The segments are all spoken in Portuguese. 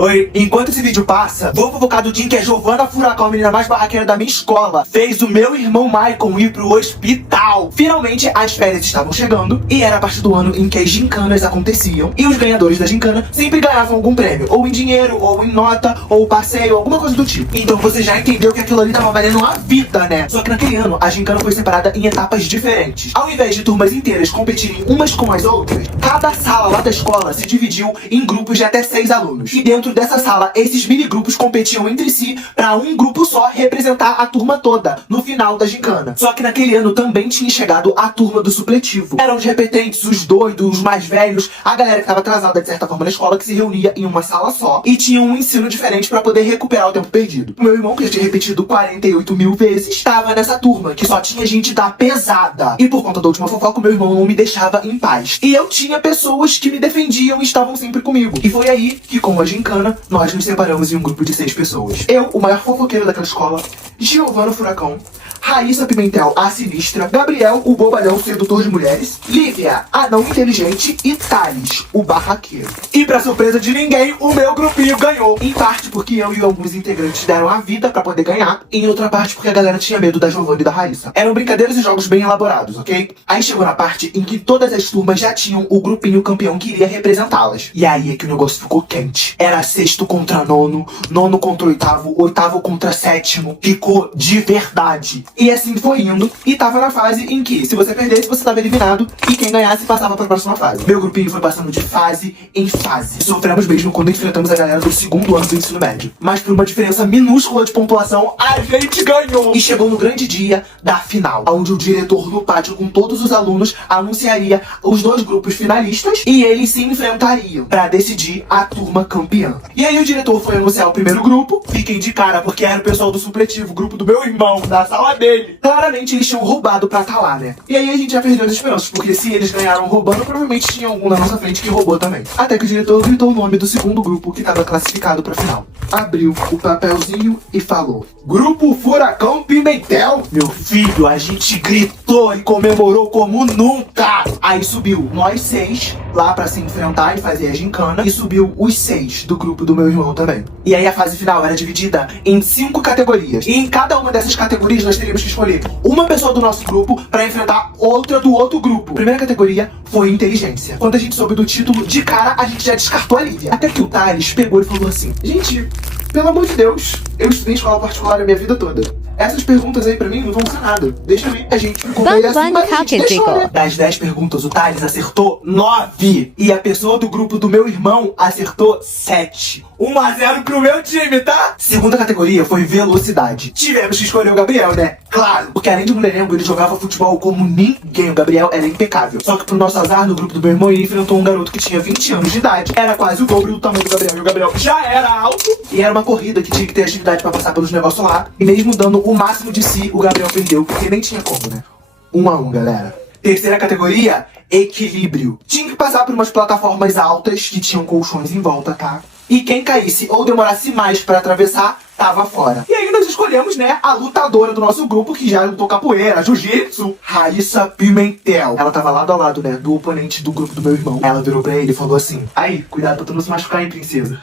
Oi, enquanto esse vídeo passa, vou fofocar do dia em que a Giovana Furacão, a menina mais barraqueira da minha escola, fez o meu irmão Maicon ir pro hospital. Finalmente, as férias estavam chegando e era a parte do ano em que as gincanas aconteciam. E os ganhadores da gincana sempre ganhavam algum prêmio, ou em dinheiro, ou em nota, ou passeio, alguma coisa do tipo. Então você já entendeu que aquilo ali tava valendo a vida, né? Só que naquele ano, a gincana foi separada em etapas diferentes. Ao invés de turmas inteiras competirem umas com as outras, cada sala lá da escola se dividiu em grupos de até 6 alunos. E dentro dessa sala, esses mini-grupos competiam entre si pra um grupo só representar a turma toda no final da gincana. Só que naquele ano também tinha chegado a turma do supletivo. Eram os repetentes, os doidos, os mais velhos, a galera que tava atrasada de certa forma na escola, que se reunia em uma sala só e tinha um ensino diferente pra poder recuperar o tempo perdido. O meu irmão, que já tinha repetido 48 mil vezes, estava nessa turma, que só tinha gente da pesada. E por conta da última fofoca, o meu irmão não me deixava em paz. E eu tinha pessoas que me defendiam e estavam sempre comigo. E foi aí que, com a gincana, nós nos separamos em um grupo de 6 pessoas. Eu, o maior fofoqueiro daquela escola, Giovana Furacão, Raíssa Pimentel, a sinistra, Gabriel, o bobalhão sedutor de mulheres, Lívia, a não inteligente e Thales, o barraqueiro. E pra surpresa de ninguém, o meu grupinho ganhou. Em parte porque eu e alguns integrantes deram a vida pra poder ganhar, e em outra parte porque a galera tinha medo da Giovana e da Raíssa. Eram brincadeiras e jogos bem elaborados, ok? Aí chegou na parte em que todas as turmas já tinham o grupinho campeão que iria representá-las. E aí é que o negócio ficou quente. Era sexto contra nono, nono contra oitavo, oitavo contra sétimo. Ficou de verdade. E assim foi indo, e tava na fase em que, se você perdesse, você tava eliminado, e quem ganhasse passava pra próxima fase. Meu grupinho foi passando de fase em fase. Sofremos mesmo quando enfrentamos a galera do segundo ano do ensino médio. Mas por uma diferença minúscula de pontuação, a gente ganhou! E chegou no grande dia da final, onde o diretor no pátio com todos os alunos anunciaria os 2 grupos finalistas, e eles se enfrentariam pra decidir a turma campeã. E aí o diretor foi anunciar o primeiro grupo, fiquem de cara porque era o pessoal do supletivo, o grupo do meu irmão, da sala dele. Claramente eles tinham roubado pra tá lá, né? E aí a gente já perdeu as esperanças, porque se eles ganharam roubando, provavelmente tinha algum na nossa frente que roubou também. Até que o diretor gritou o nome do segundo grupo que tava classificado pra final. Abriu o papelzinho e falou: Grupo Furacão Pimentel. Meu filho, a gente gritou e comemorou como nunca. Aí subiu nós 6 lá pra se enfrentar e fazer a gincana, e subiu os 6 do grupo do meu irmão também. E aí a fase final era dividida em 5 categorias. E em cada uma dessas categorias nós teríamos que escolher uma pessoa do nosso grupo pra enfrentar outra do outro grupo. A primeira categoria foi inteligência. Quando a gente soube do título, de cara a gente já descartou a Lívia. Até que o Thales pegou e falou assim: gente, pelo amor de Deus, eu estudei em escola particular a minha vida toda. Essas perguntas aí pra mim não vão ser nada. Deixa ver. A gente ficou meio assim, mas a gente deixou, né? Das 10 perguntas, o Thales acertou 9. E a pessoa do grupo do meu irmão acertou 7. 1-0 pro meu time, tá? Segunda categoria foi velocidade. Tivemos que escolher o Gabriel, né? Claro, porque além de mulherengo, ele jogava futebol como ninguém. O Gabriel era impecável. Só que pro nosso azar, no grupo do meu irmão, ele enfrentou um garoto que tinha 20 anos de idade. Era quase o dobro do tamanho do Gabriel. E o Gabriel já era alto. E era uma corrida que tinha que ter agilidade pra passar pelos negócios lá. E mesmo dando o máximo de si, o Gabriel perdeu, porque nem tinha como, né? 1-1, galera. Terceira categoria, equilíbrio. Tinha que passar por umas plataformas altas que tinham colchões em volta, tá? E quem caísse ou demorasse mais pra atravessar, tava fora. E aí nós escolhemos, né, a lutadora do nosso grupo, que já lutou capoeira, jiu-jitsu, Raíssa Pimentel. Ela tava lado a lado, né, do oponente do grupo do meu irmão. Ela virou pra ele e falou assim: aí, cuidado pra tu não se machucar, hein, princesa.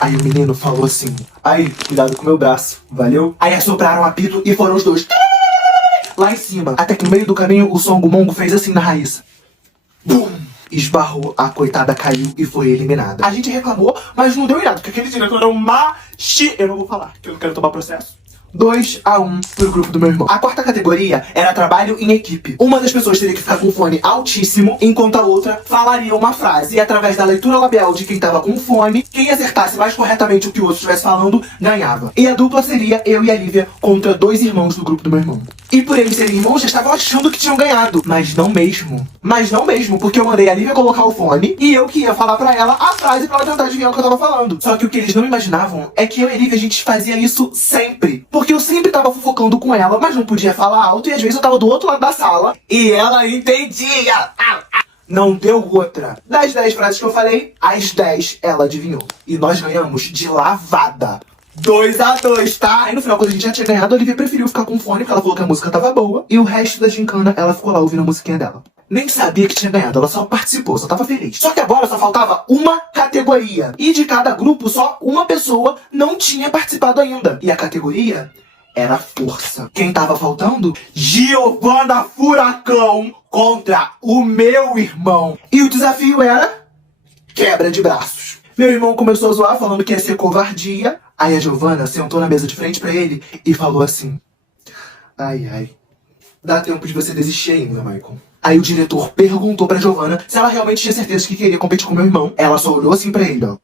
Aí o menino falou assim: aí, cuidado com o meu braço, valeu? Aí assopraram o apito e foram os dois lá em cima. Até que no meio do caminho o Songo Mongo fez assim na Raíssa. Bum! Esbarrou, a coitada caiu e foi eliminada. A gente reclamou, mas não deu em nada, porque aquele diretor era um machi... Eu não vou falar, que eu não quero tomar processo. 2-1 pro grupo do meu irmão. A quarta categoria era trabalho em equipe. Uma das pessoas teria que ficar com um fone altíssimo, enquanto a outra falaria uma frase. E através da leitura labial de quem tava com o fone, quem acertasse mais corretamente o que o outro estivesse falando, ganhava. E a dupla seria eu e a Lívia contra 2 irmãos do grupo do meu irmão. E por eles serem irmãos, já estavam achando que tinham ganhado. Mas não mesmo. Mas não mesmo, porque eu mandei a Lívia colocar o fone e eu que ia falar pra ela a frase pra ela tentar adivinhar o que eu tava falando. Só que o que eles não imaginavam é que eu e a Lívia, a gente fazia isso sempre. Porque eu sempre tava fofocando com ela, mas não podia falar alto, e às vezes eu tava do outro lado da sala e ela entendia. Não deu outra. Das 10 frases que eu falei, as 10 ela adivinhou. E nós ganhamos de lavada. 2-2, tá? Aí no final, quando a gente já tinha ganhado, a Olivia preferiu ficar com o fone, porque ela falou que a música tava boa. E o resto da gincana, ela ficou lá ouvindo a musiquinha dela. nem sabia que tinha ganhado, ela só participou, só tava feliz. Só que agora só faltava uma categoria. E de cada grupo, só uma pessoa não tinha participado ainda. E a categoria era força. Quem tava faltando? Giovana Furacão contra o meu irmão. E o desafio era quebra de braços. Meu irmão começou a zoar, falando que ia ser covardia. Aí a Giovana sentou na mesa de frente pra ele e falou assim: ai, ai, dá tempo de você desistir ainda, Michael. Aí o diretor perguntou pra Giovana se ela realmente tinha certeza que queria competir com meu irmão. Ela só olhou assim pra ele, ó.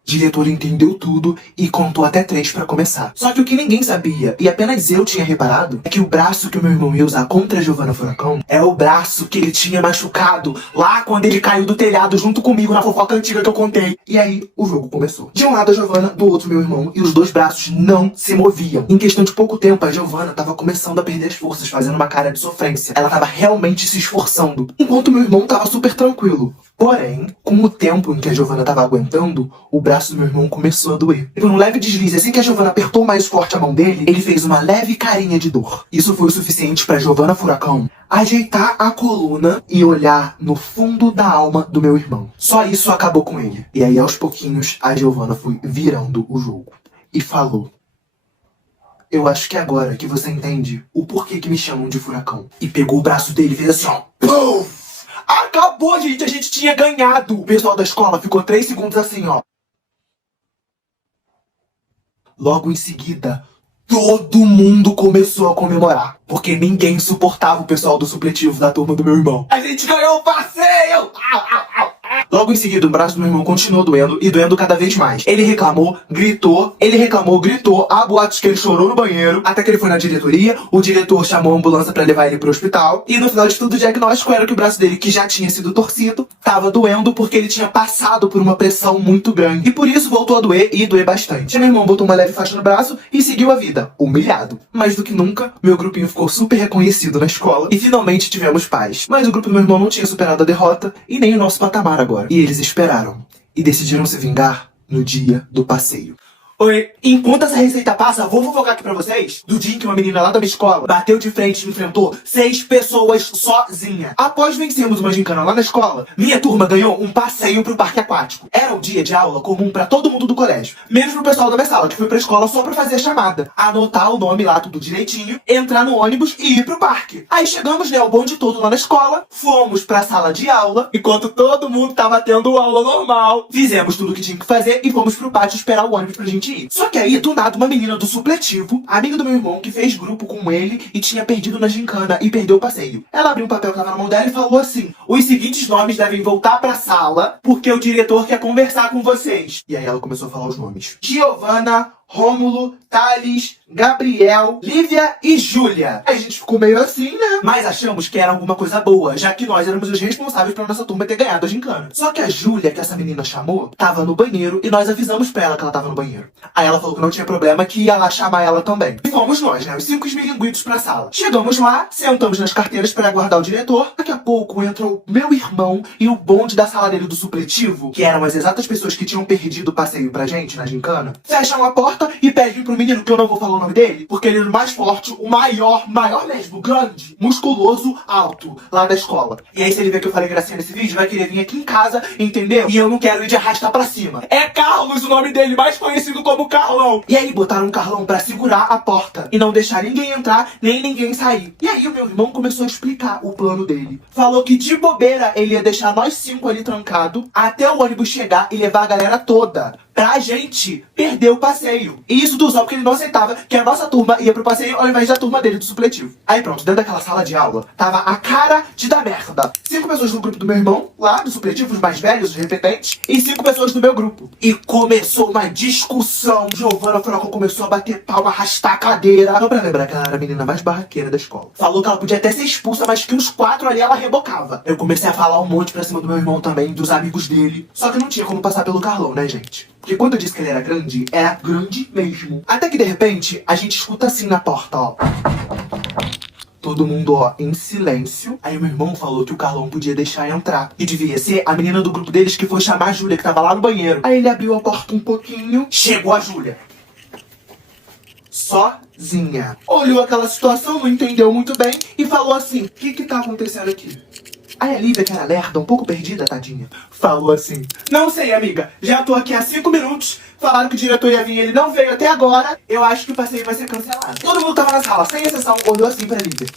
O diretor entendeu tudo e contou até 3 pra começar. Só que o que ninguém sabia, e apenas eu tinha reparado, é que o braço que o meu irmão ia usar contra a Giovana Furacão é o braço que ele tinha machucado lá quando ele caiu do telhado junto comigo na fofoca antiga que eu contei. E aí, o jogo começou. De um lado a Giovana, do outro meu irmão, e os dois braços não se moviam. Em questão de pouco tempo, a Giovana tava começando a perder as forças, fazendo uma cara de sofrência. Ela tava realmente se esforçando, enquanto meu irmão tava super tranquilo. Porém, com o tempo em que a Giovana tava aguentando, o braço do meu irmão começou a doer. E por um leve deslize, assim que a Giovana apertou mais forte a mão dele, ele fez uma leve carinha de dor. Isso foi o suficiente pra Giovana Furacão ajeitar a coluna e olhar no fundo da alma do meu irmão. Só isso acabou com ele. E aí, aos pouquinhos, a Giovana foi virando o jogo. E falou: eu acho que é agora que você entende o porquê que me chamam de Furacão. E pegou o braço dele e fez assim, ó. Pum! Acabou, gente! A gente tinha ganhado! O pessoal da escola ficou 3 segundos assim, ó. Logo em seguida, todo mundo começou a comemorar. Porque ninguém suportava o pessoal do supletivo da turma do meu irmão. A gente ganhou o passeio! Logo em seguida, o braço do meu irmão continuou doendo e doendo cada vez mais. Ele reclamou, gritou, há boatos que ele chorou no banheiro, até que ele foi na diretoria, o diretor chamou a ambulância pra levar ele pro hospital, e no final de tudo o diagnóstico era que o braço dele, que já tinha sido torcido, tava doendo porque ele tinha passado por uma pressão muito grande, e por isso voltou a doer e doer bastante. Meu irmão botou uma leve faixa no braço e seguiu a vida, humilhado. Mais do que nunca, meu grupinho ficou super reconhecido na escola, e finalmente tivemos paz. Mas o grupo do meu irmão não tinha superado a derrota, e nem o nosso patamar agora. E eles esperaram. E decidiram se vingar no dia do passeio. Oi, enquanto essa receita passa, vou fofocar aqui pra vocês do dia em que uma menina lá da minha escola bateu de frente e enfrentou 6 pessoas sozinha. Após vencermos uma gincana lá na escola, minha turma ganhou um passeio pro parque aquático. Era um dia de aula comum pra todo mundo do colégio, menos pro pessoal da minha sala, que foi pra escola só pra fazer a chamada, anotar o nome lá tudo direitinho, entrar no ônibus e ir pro parque. Aí chegamos, né, o bonde todo lá na escola, fomos pra sala de aula, enquanto todo mundo tava tendo aula normal. Fizemos tudo o que tinha que fazer e fomos pro pátio esperar o ônibus pra gente ir. Só que aí, do nada, uma menina do supletivo, amiga do meu irmão, que fez grupo com ele e tinha perdido na gincana e perdeu o passeio. Ela abriu um papel que tava na mão dela e falou assim: os seguintes nomes devem voltar pra sala, porque o diretor quer conversar com vocês. E aí ela começou a falar os nomes: Giovana, Rômulo, Thales, Gabriel, Lívia e Júlia. Aí a gente ficou meio assim, né? Mas achamos que era alguma coisa boa, já que nós éramos os responsáveis pela nossa turma ter ganhado a gincana. Só que a Júlia, que essa menina chamou, tava no banheiro e nós avisamos pra ela que ela tava no banheiro. Aí ela falou que não tinha problema, que ia lá chamar ela também. E fomos nós, né? Os 5 esmilinguidos pra sala. Chegamos lá, sentamos nas carteiras pra aguardar o diretor. Daqui a pouco entrou meu irmão e o bonde da sala dele do supletivo, que eram as exatas pessoas que tinham perdido o passeio pra gente na gincana, fecham a porta e pedem pro menino, que eu não vou falar o nome dele, porque ele era o mais forte, o maior mesmo, grande, musculoso, alto, lá da escola. E aí se ele ver que eu falei gracinha nesse vídeo, vai querer vir aqui em casa, entendeu? E eu não quero ir de arrastar pra cima. É Carlos o nome dele, mais conhecido como Carlão. E aí botaram um Carlão pra segurar a porta e não deixar ninguém entrar, nem ninguém sair. E aí o meu irmão começou a explicar o plano dele. Falou que de bobeira ele ia deixar nós 5 ali trancado até o ônibus chegar e levar a galera toda pra gente perder o passeio. E isso tudo só porque ele não aceitava que a nossa turma ia pro passeio ao invés da turma dele do supletivo. Aí pronto, dentro daquela sala de aula, tava a cara de dar merda. 5 pessoas do grupo do meu irmão, lá do supletivo, os mais velhos, os repetentes, e 5 pessoas do meu grupo. E começou uma discussão. Giovana Furacão começou a bater palma, arrastar a cadeira. Só pra lembrar que ela era a menina mais barraqueira da escola. Falou que ela podia até ser expulsa, mas que uns 4 ali ela rebocava. Eu comecei a falar um monte pra cima do meu irmão também, dos amigos dele. Só que não tinha como passar pelo Carlão, né, gente? Porque quando eu disse que ele era grande mesmo. Até que de repente, a gente escuta assim na porta, ó. Todo mundo, ó, em silêncio. Aí meu irmão falou que o Carlão podia deixar entrar. E devia ser a menina do grupo deles que foi chamar a Júlia, que tava lá no banheiro. Aí ele abriu a porta um pouquinho. Chegou a Júlia. Só Anazinha olhou aquela situação, não entendeu muito bem e falou assim: o que tá acontecendo aqui? Aí a Lívia, que era lerda, um pouco perdida, tadinha, falou assim: não sei, amiga, já tô aqui há 5 minutos, falaram que o diretor ia vir, ele não veio até agora, eu acho que o passeio vai ser cancelado. Todo mundo tava na sala, sem exceção, olhou assim pra Lívia.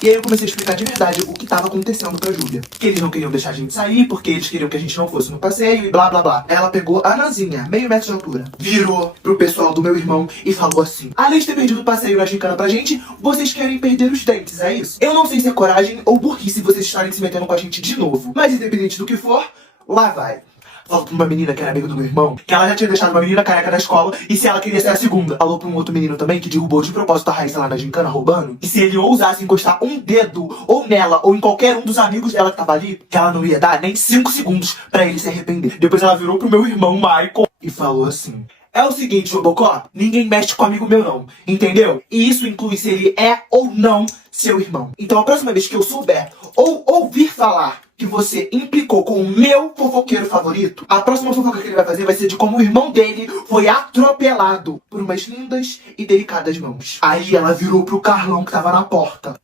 E aí eu comecei a explicar de verdade o que tava acontecendo pra Júlia. Que eles não queriam deixar a gente sair, porque eles queriam que a gente não fosse no passeio e blá blá blá. Ela pegou a Anazinha, meio metro de altura, virou pro pessoal do meu irmão e falou assim: além de ter perdido o passeio na gincana pra gente, vocês querem perder os dentes, é isso? Eu não sei se é coragem ou burrice vocês estarem se metendo com a gente de novo, mas independente do que for, lá vai. Falou pra uma menina que era amiga do meu irmão que ela já tinha deixado uma menina careca da escola e se ela queria ser a segunda. Falou pra um outro menino também que derrubou de propósito a Raíssa lá na gincana roubando. E se ele ousasse encostar um dedo ou nela ou em qualquer um dos amigos dela que tava ali, que ela não ia dar nem 5 segundos pra ele se arrepender. Depois ela virou pro meu irmão Michael e falou assim: é o seguinte, Robocop, ninguém mexe com amigo meu não, entendeu? E isso inclui se ele é ou não seu irmão. Então a próxima vez que eu souber ou ouvir falar que você implicou com o meu fofoqueiro favorito, a próxima fofoca que ele vai fazer vai ser de como o irmão dele foi atropelado por umas lindas e delicadas mãos. Aí ela virou pro Carlão que tava na porta.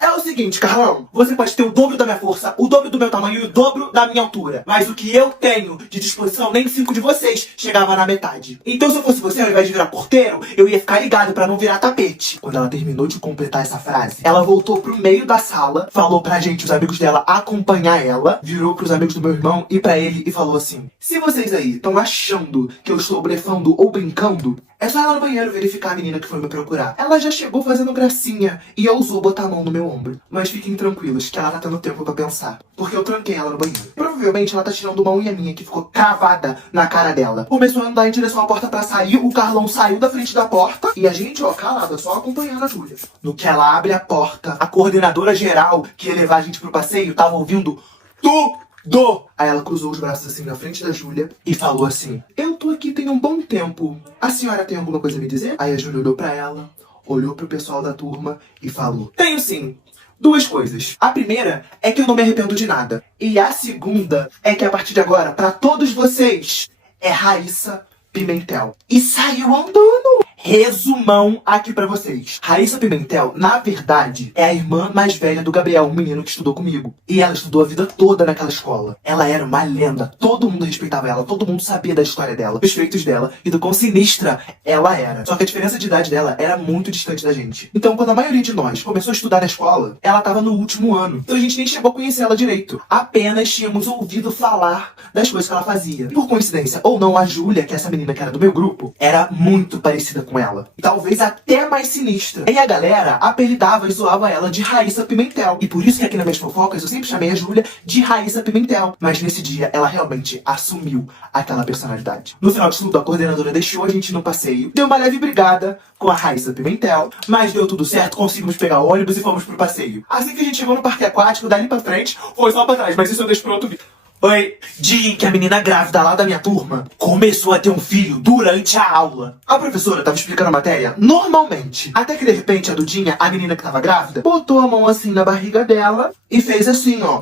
É o seguinte, Carlão, você pode ter o dobro da minha força, o dobro do meu tamanho e o dobro da minha altura. Mas o que eu tenho de disposição, nem 5 de vocês chegava na metade. Então se eu fosse você, ao invés de virar porteiro, eu ia ficar ligado pra não virar tapete. Quando ela terminou de completar essa frase, ela voltou pro meio da sala, falou pra gente, os amigos dela, acompanhar ela, virou pros amigos do meu irmão e pra ele e falou assim: se vocês aí estão achando que eu estou blefando ou brincando, é só ela no banheiro verificar a menina que foi me procurar. Ela já chegou fazendo gracinha e ousou botar a mão no meu ombro. Mas fiquem tranquilos, que ela tá tendo tempo pra pensar. Porque eu tranquei ela no banheiro. Provavelmente ela tá tirando uma unha minha que ficou cravada na cara dela. Começou a andar em direção à porta pra sair, o Carlão saiu da frente da porta e a gente, ó, calada, só acompanhando a Júlia. No que ela abre a porta, a coordenadora geral que ia levar a gente pro passeio tava ouvindo tudo. Aí ela cruzou os braços assim na frente da Júlia e falou assim: eu tô aqui tem um bom tempo. A senhora tem alguma coisa a me dizer? Aí a Júlia olhou pra ela, olhou pro pessoal da turma e falou: tenho sim. 2 coisas. A primeira é que eu não me arrependo de nada. E a segunda é que a partir de agora, pra todos vocês, é Raíssa Pimentel. E saiu andando. Resumão aqui pra vocês. Raíssa Pimentel, na verdade, é a irmã mais velha do Gabriel, um menino que estudou comigo. E ela estudou a vida toda naquela escola. Ela era uma lenda. Todo mundo respeitava ela. Todo mundo sabia da história dela, dos feitos dela e do quão sinistra ela era. Só que a diferença de idade dela era muito distante da gente. Então, quando a maioria de nós começou a estudar na escola, ela tava no último ano. Então a gente nem chegou a conhecer ela direito. Apenas tínhamos ouvido falar das coisas que ela fazia. E por coincidência, ou não, a Júlia, que é essa menina que era do meu grupo, era muito parecida com ela. E talvez até mais sinistra. E a galera apelidava e zoava ela de Raíssa Pimentel. E por isso que aqui nas minhas fofocas eu sempre chamei a Júlia de Raíssa Pimentel. Mas nesse dia ela realmente assumiu aquela personalidade. No final de tudo, a coordenadora deixou a gente no passeio, deu uma leve brigada com a Raíssa Pimentel, mas deu tudo certo, conseguimos pegar o ônibus e fomos pro passeio. Assim que a gente chegou no parque aquático, dali pra frente, foi só pra trás, mas isso eu deixo pro outro vídeo. Oi, dia em que a menina grávida lá da minha turma começou a ter um filho durante a aula. A professora tava explicando a matéria normalmente. Até que de repente a Dudinha, a menina que tava grávida, botou a mão assim na barriga dela e fez assim, ó.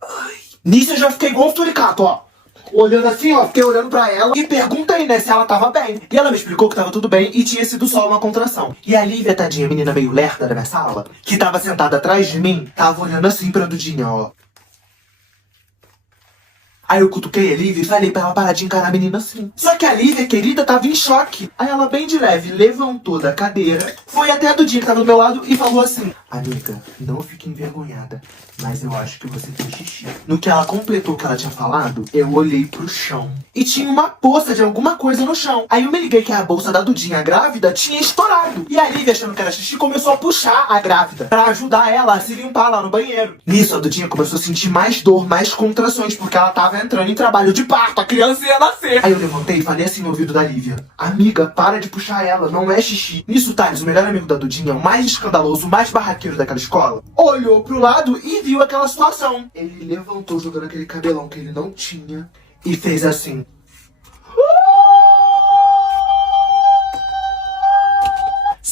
Ai. Nisso eu já fiquei igual um turicato, ó. Olhando assim, ó, fiquei olhando pra ela e perguntei, né, se ela tava bem. E ela me explicou que tava tudo bem e tinha sido só uma contração. E a Lívia, tadinha, a menina meio lerda da minha sala, que tava sentada atrás de mim, tava olhando assim pra Dudinha, ó. Aí eu cutuquei a Lívia e falei pra ela parar de encarar a menina assim. Só que a Lívia, querida, tava em choque. Aí ela, bem de leve, levantou da cadeira, foi até a Dudinha que tava do meu lado e falou assim: amiga, não fique envergonhada, mas eu acho que você fez xixi. No que ela completou o que ela tinha falado, eu olhei pro chão e tinha uma poça de alguma coisa no chão. Aí eu me liguei que a bolsa da Dudinha grávida tinha estourado. E a Lívia, achando que era xixi, começou a puxar a grávida pra ajudar ela a se limpar lá no banheiro. Nisso, a Dudinha começou a sentir mais dor, mais contrações, porque ela tava entrando em trabalho de parto, a criança ia nascer. Aí eu levantei e falei assim no ouvido da Lívia: amiga, para de puxar ela, não é xixi. Nisso, o Thales, o melhor amigo da Dudinha, o mais escandaloso, o mais barraqueiro daquela escola, olhou pro lado e viu aquela situação. Ele levantou jogando aquele cabelão que ele não tinha e fez assim.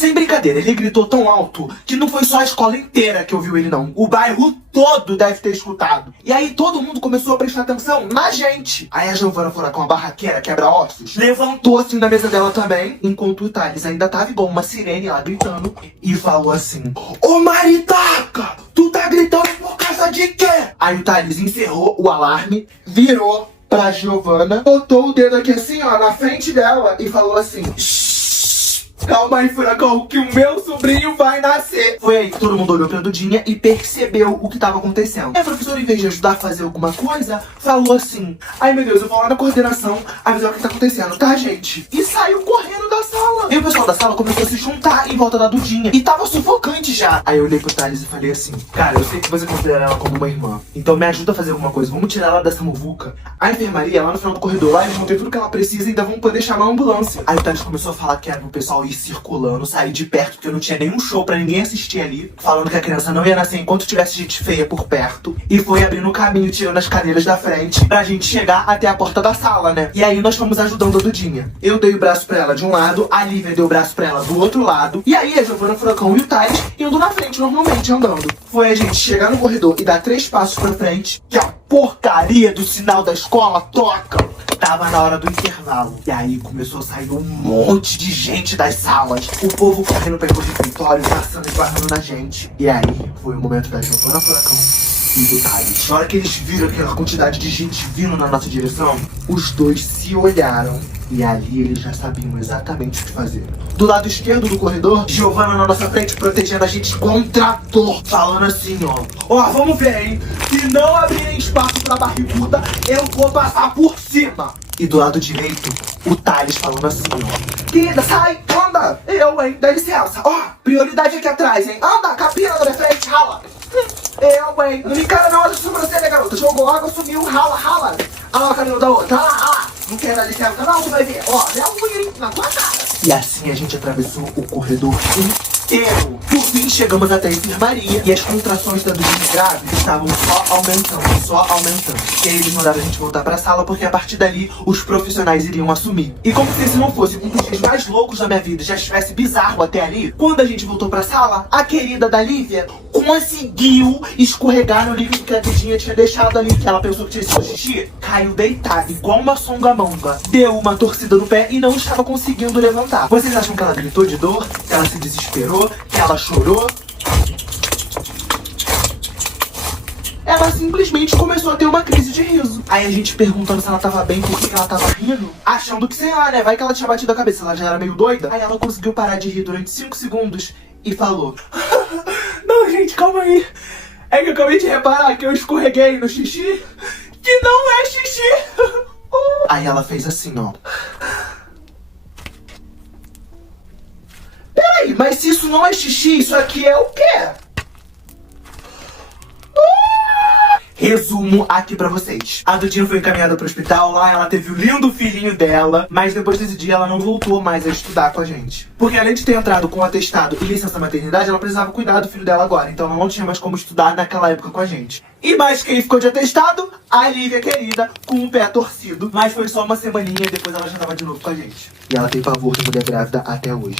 Sem brincadeira, ele gritou tão alto que não foi só a escola inteira que ouviu ele não. O bairro todo deve ter escutado. E aí todo mundo começou a prestar atenção na gente. Aí a Giovana Furacão, a barraqueira, quebra-ossos, levantou assim da mesa dela também, enquanto o Thales ainda tava igual uma sirene lá gritando, e falou assim: Ô Maritaca, tu tá gritando por causa de quê? Aí o Thales encerrou o alarme, virou pra Giovana, botou o dedo aqui assim, ó, na frente dela e falou assim: calma aí, Furacão, que o meu sobrinho vai nascer. Foi aí que todo mundo olhou pra Dudinha e percebeu o que tava acontecendo. E a professora, em vez de ajudar a fazer alguma coisa, falou assim: ai meu Deus, eu vou lá na coordenação avisar o que tá acontecendo, tá, gente? E saiu correndo da sala. E o pessoal da sala começou a se juntar em volta da Dudinha. E tava sufocante já. Aí eu olhei pro Thales e falei assim: cara, eu sei que você considera ela como uma irmã, então me ajuda a fazer alguma coisa, vamos tirar ela dessa muvuca. A enfermaria, lá no final do corredor, lá eles vão ter tudo que ela precisa e ainda vão poder chamar a ambulância. Aí o Thales começou a falar que era pro pessoal ir circulando, sair de perto, porque não tinha nenhum show pra ninguém assistir ali, falando que a criança não ia nascer enquanto tivesse gente feia por perto, e foi abrindo o caminho, tirando as cadeiras da frente, pra gente chegar até a porta da sala, né? E aí nós fomos ajudando a Dudinha. Eu dei o braço pra ela de um lado, a Lívia deu o braço pra ela do outro lado, e aí a Giovana Furacão e o Thales indo na frente, normalmente, andando. Foi a gente chegar no corredor e dar 3 passos pra frente, que a porcaria do sinal da escola toca. Tava na hora do intervalo. E aí começou a sair um monte de gente das salas. O povo correndo pelo refeitório, passando e esbarrando na gente. E aí foi o momento da Giovana Furacão e do Thales. Na hora que eles viram aquela quantidade de gente vindo na nossa direção, os dois se olharam. E ali eles já sabiam exatamente o que fazer. Do lado esquerdo do corredor, Giovana na nossa frente, protegendo a gente igual um trator, falando assim, ó, vamos ver, hein? Se não abrirem espaço pra barriguda, eu vou passar por cima. E do lado direito, o Thales falando assim, ó, querida, sai, anda. Eu, hein, dá licença. Ó, prioridade aqui atrás, hein. Anda, capina na minha frente, rala. Eu, hein. Não me encara na hora de sobrancelha, garota. Jogou água, sumiu, rala, rala. Olha lá o caminho da outra, rala. Não quer dar licença não, tu vai ver. Ó, é um unha na tua cara. E assim a gente atravessou o corredor inteiro. Por fim, chegamos até a enfermaria. E as contrações da Dudinha grávida estavam só aumentando, só aumentando. E aí eles mandaram a gente voltar pra sala, porque a partir dali, os profissionais iriam assumir. E como se esse não fosse um dos dias mais loucos da minha vida, já estivesse bizarro até ali, quando a gente voltou pra sala, a querida da Lívia conseguiu escorregar no livro que a Dudinha tinha deixado ali, que ela pensou que tinha sido xixi. Caiu deitada, igual uma songamonga. Deu uma torcida no pé e não estava conseguindo levantar. Vocês acham que ela gritou de dor? Que ela se desesperou? Que ela chorou? Ela simplesmente começou a ter uma crise de riso. Aí a gente perguntando se ela tava bem, por que ela tava rindo, achando que, sei lá, né, vai que ela tinha batido a cabeça, ela já era meio doida. Aí ela conseguiu parar de rir durante 5 segundos e falou: não, gente, calma aí. É que eu acabei de reparar que eu escorreguei no xixi, que não é xixi. Aí ela fez assim, ó. Peraí, mas se isso não é xixi, isso aqui é o quê? Resumo aqui pra vocês. A Dudinha foi encaminhada pro hospital, lá ela teve o lindo filhinho dela, mas depois desse dia ela não voltou mais a estudar com a gente. Porque além de ter entrado com atestado e licença maternidade, ela precisava cuidar do filho dela agora, então ela não tinha mais como estudar naquela época com a gente. E mais quem ficou de atestado? A Lívia querida, com o pé torcido, mas foi só uma semaninha e depois ela já tava de novo com a gente. E ela tem pavor de mulher grávida até hoje.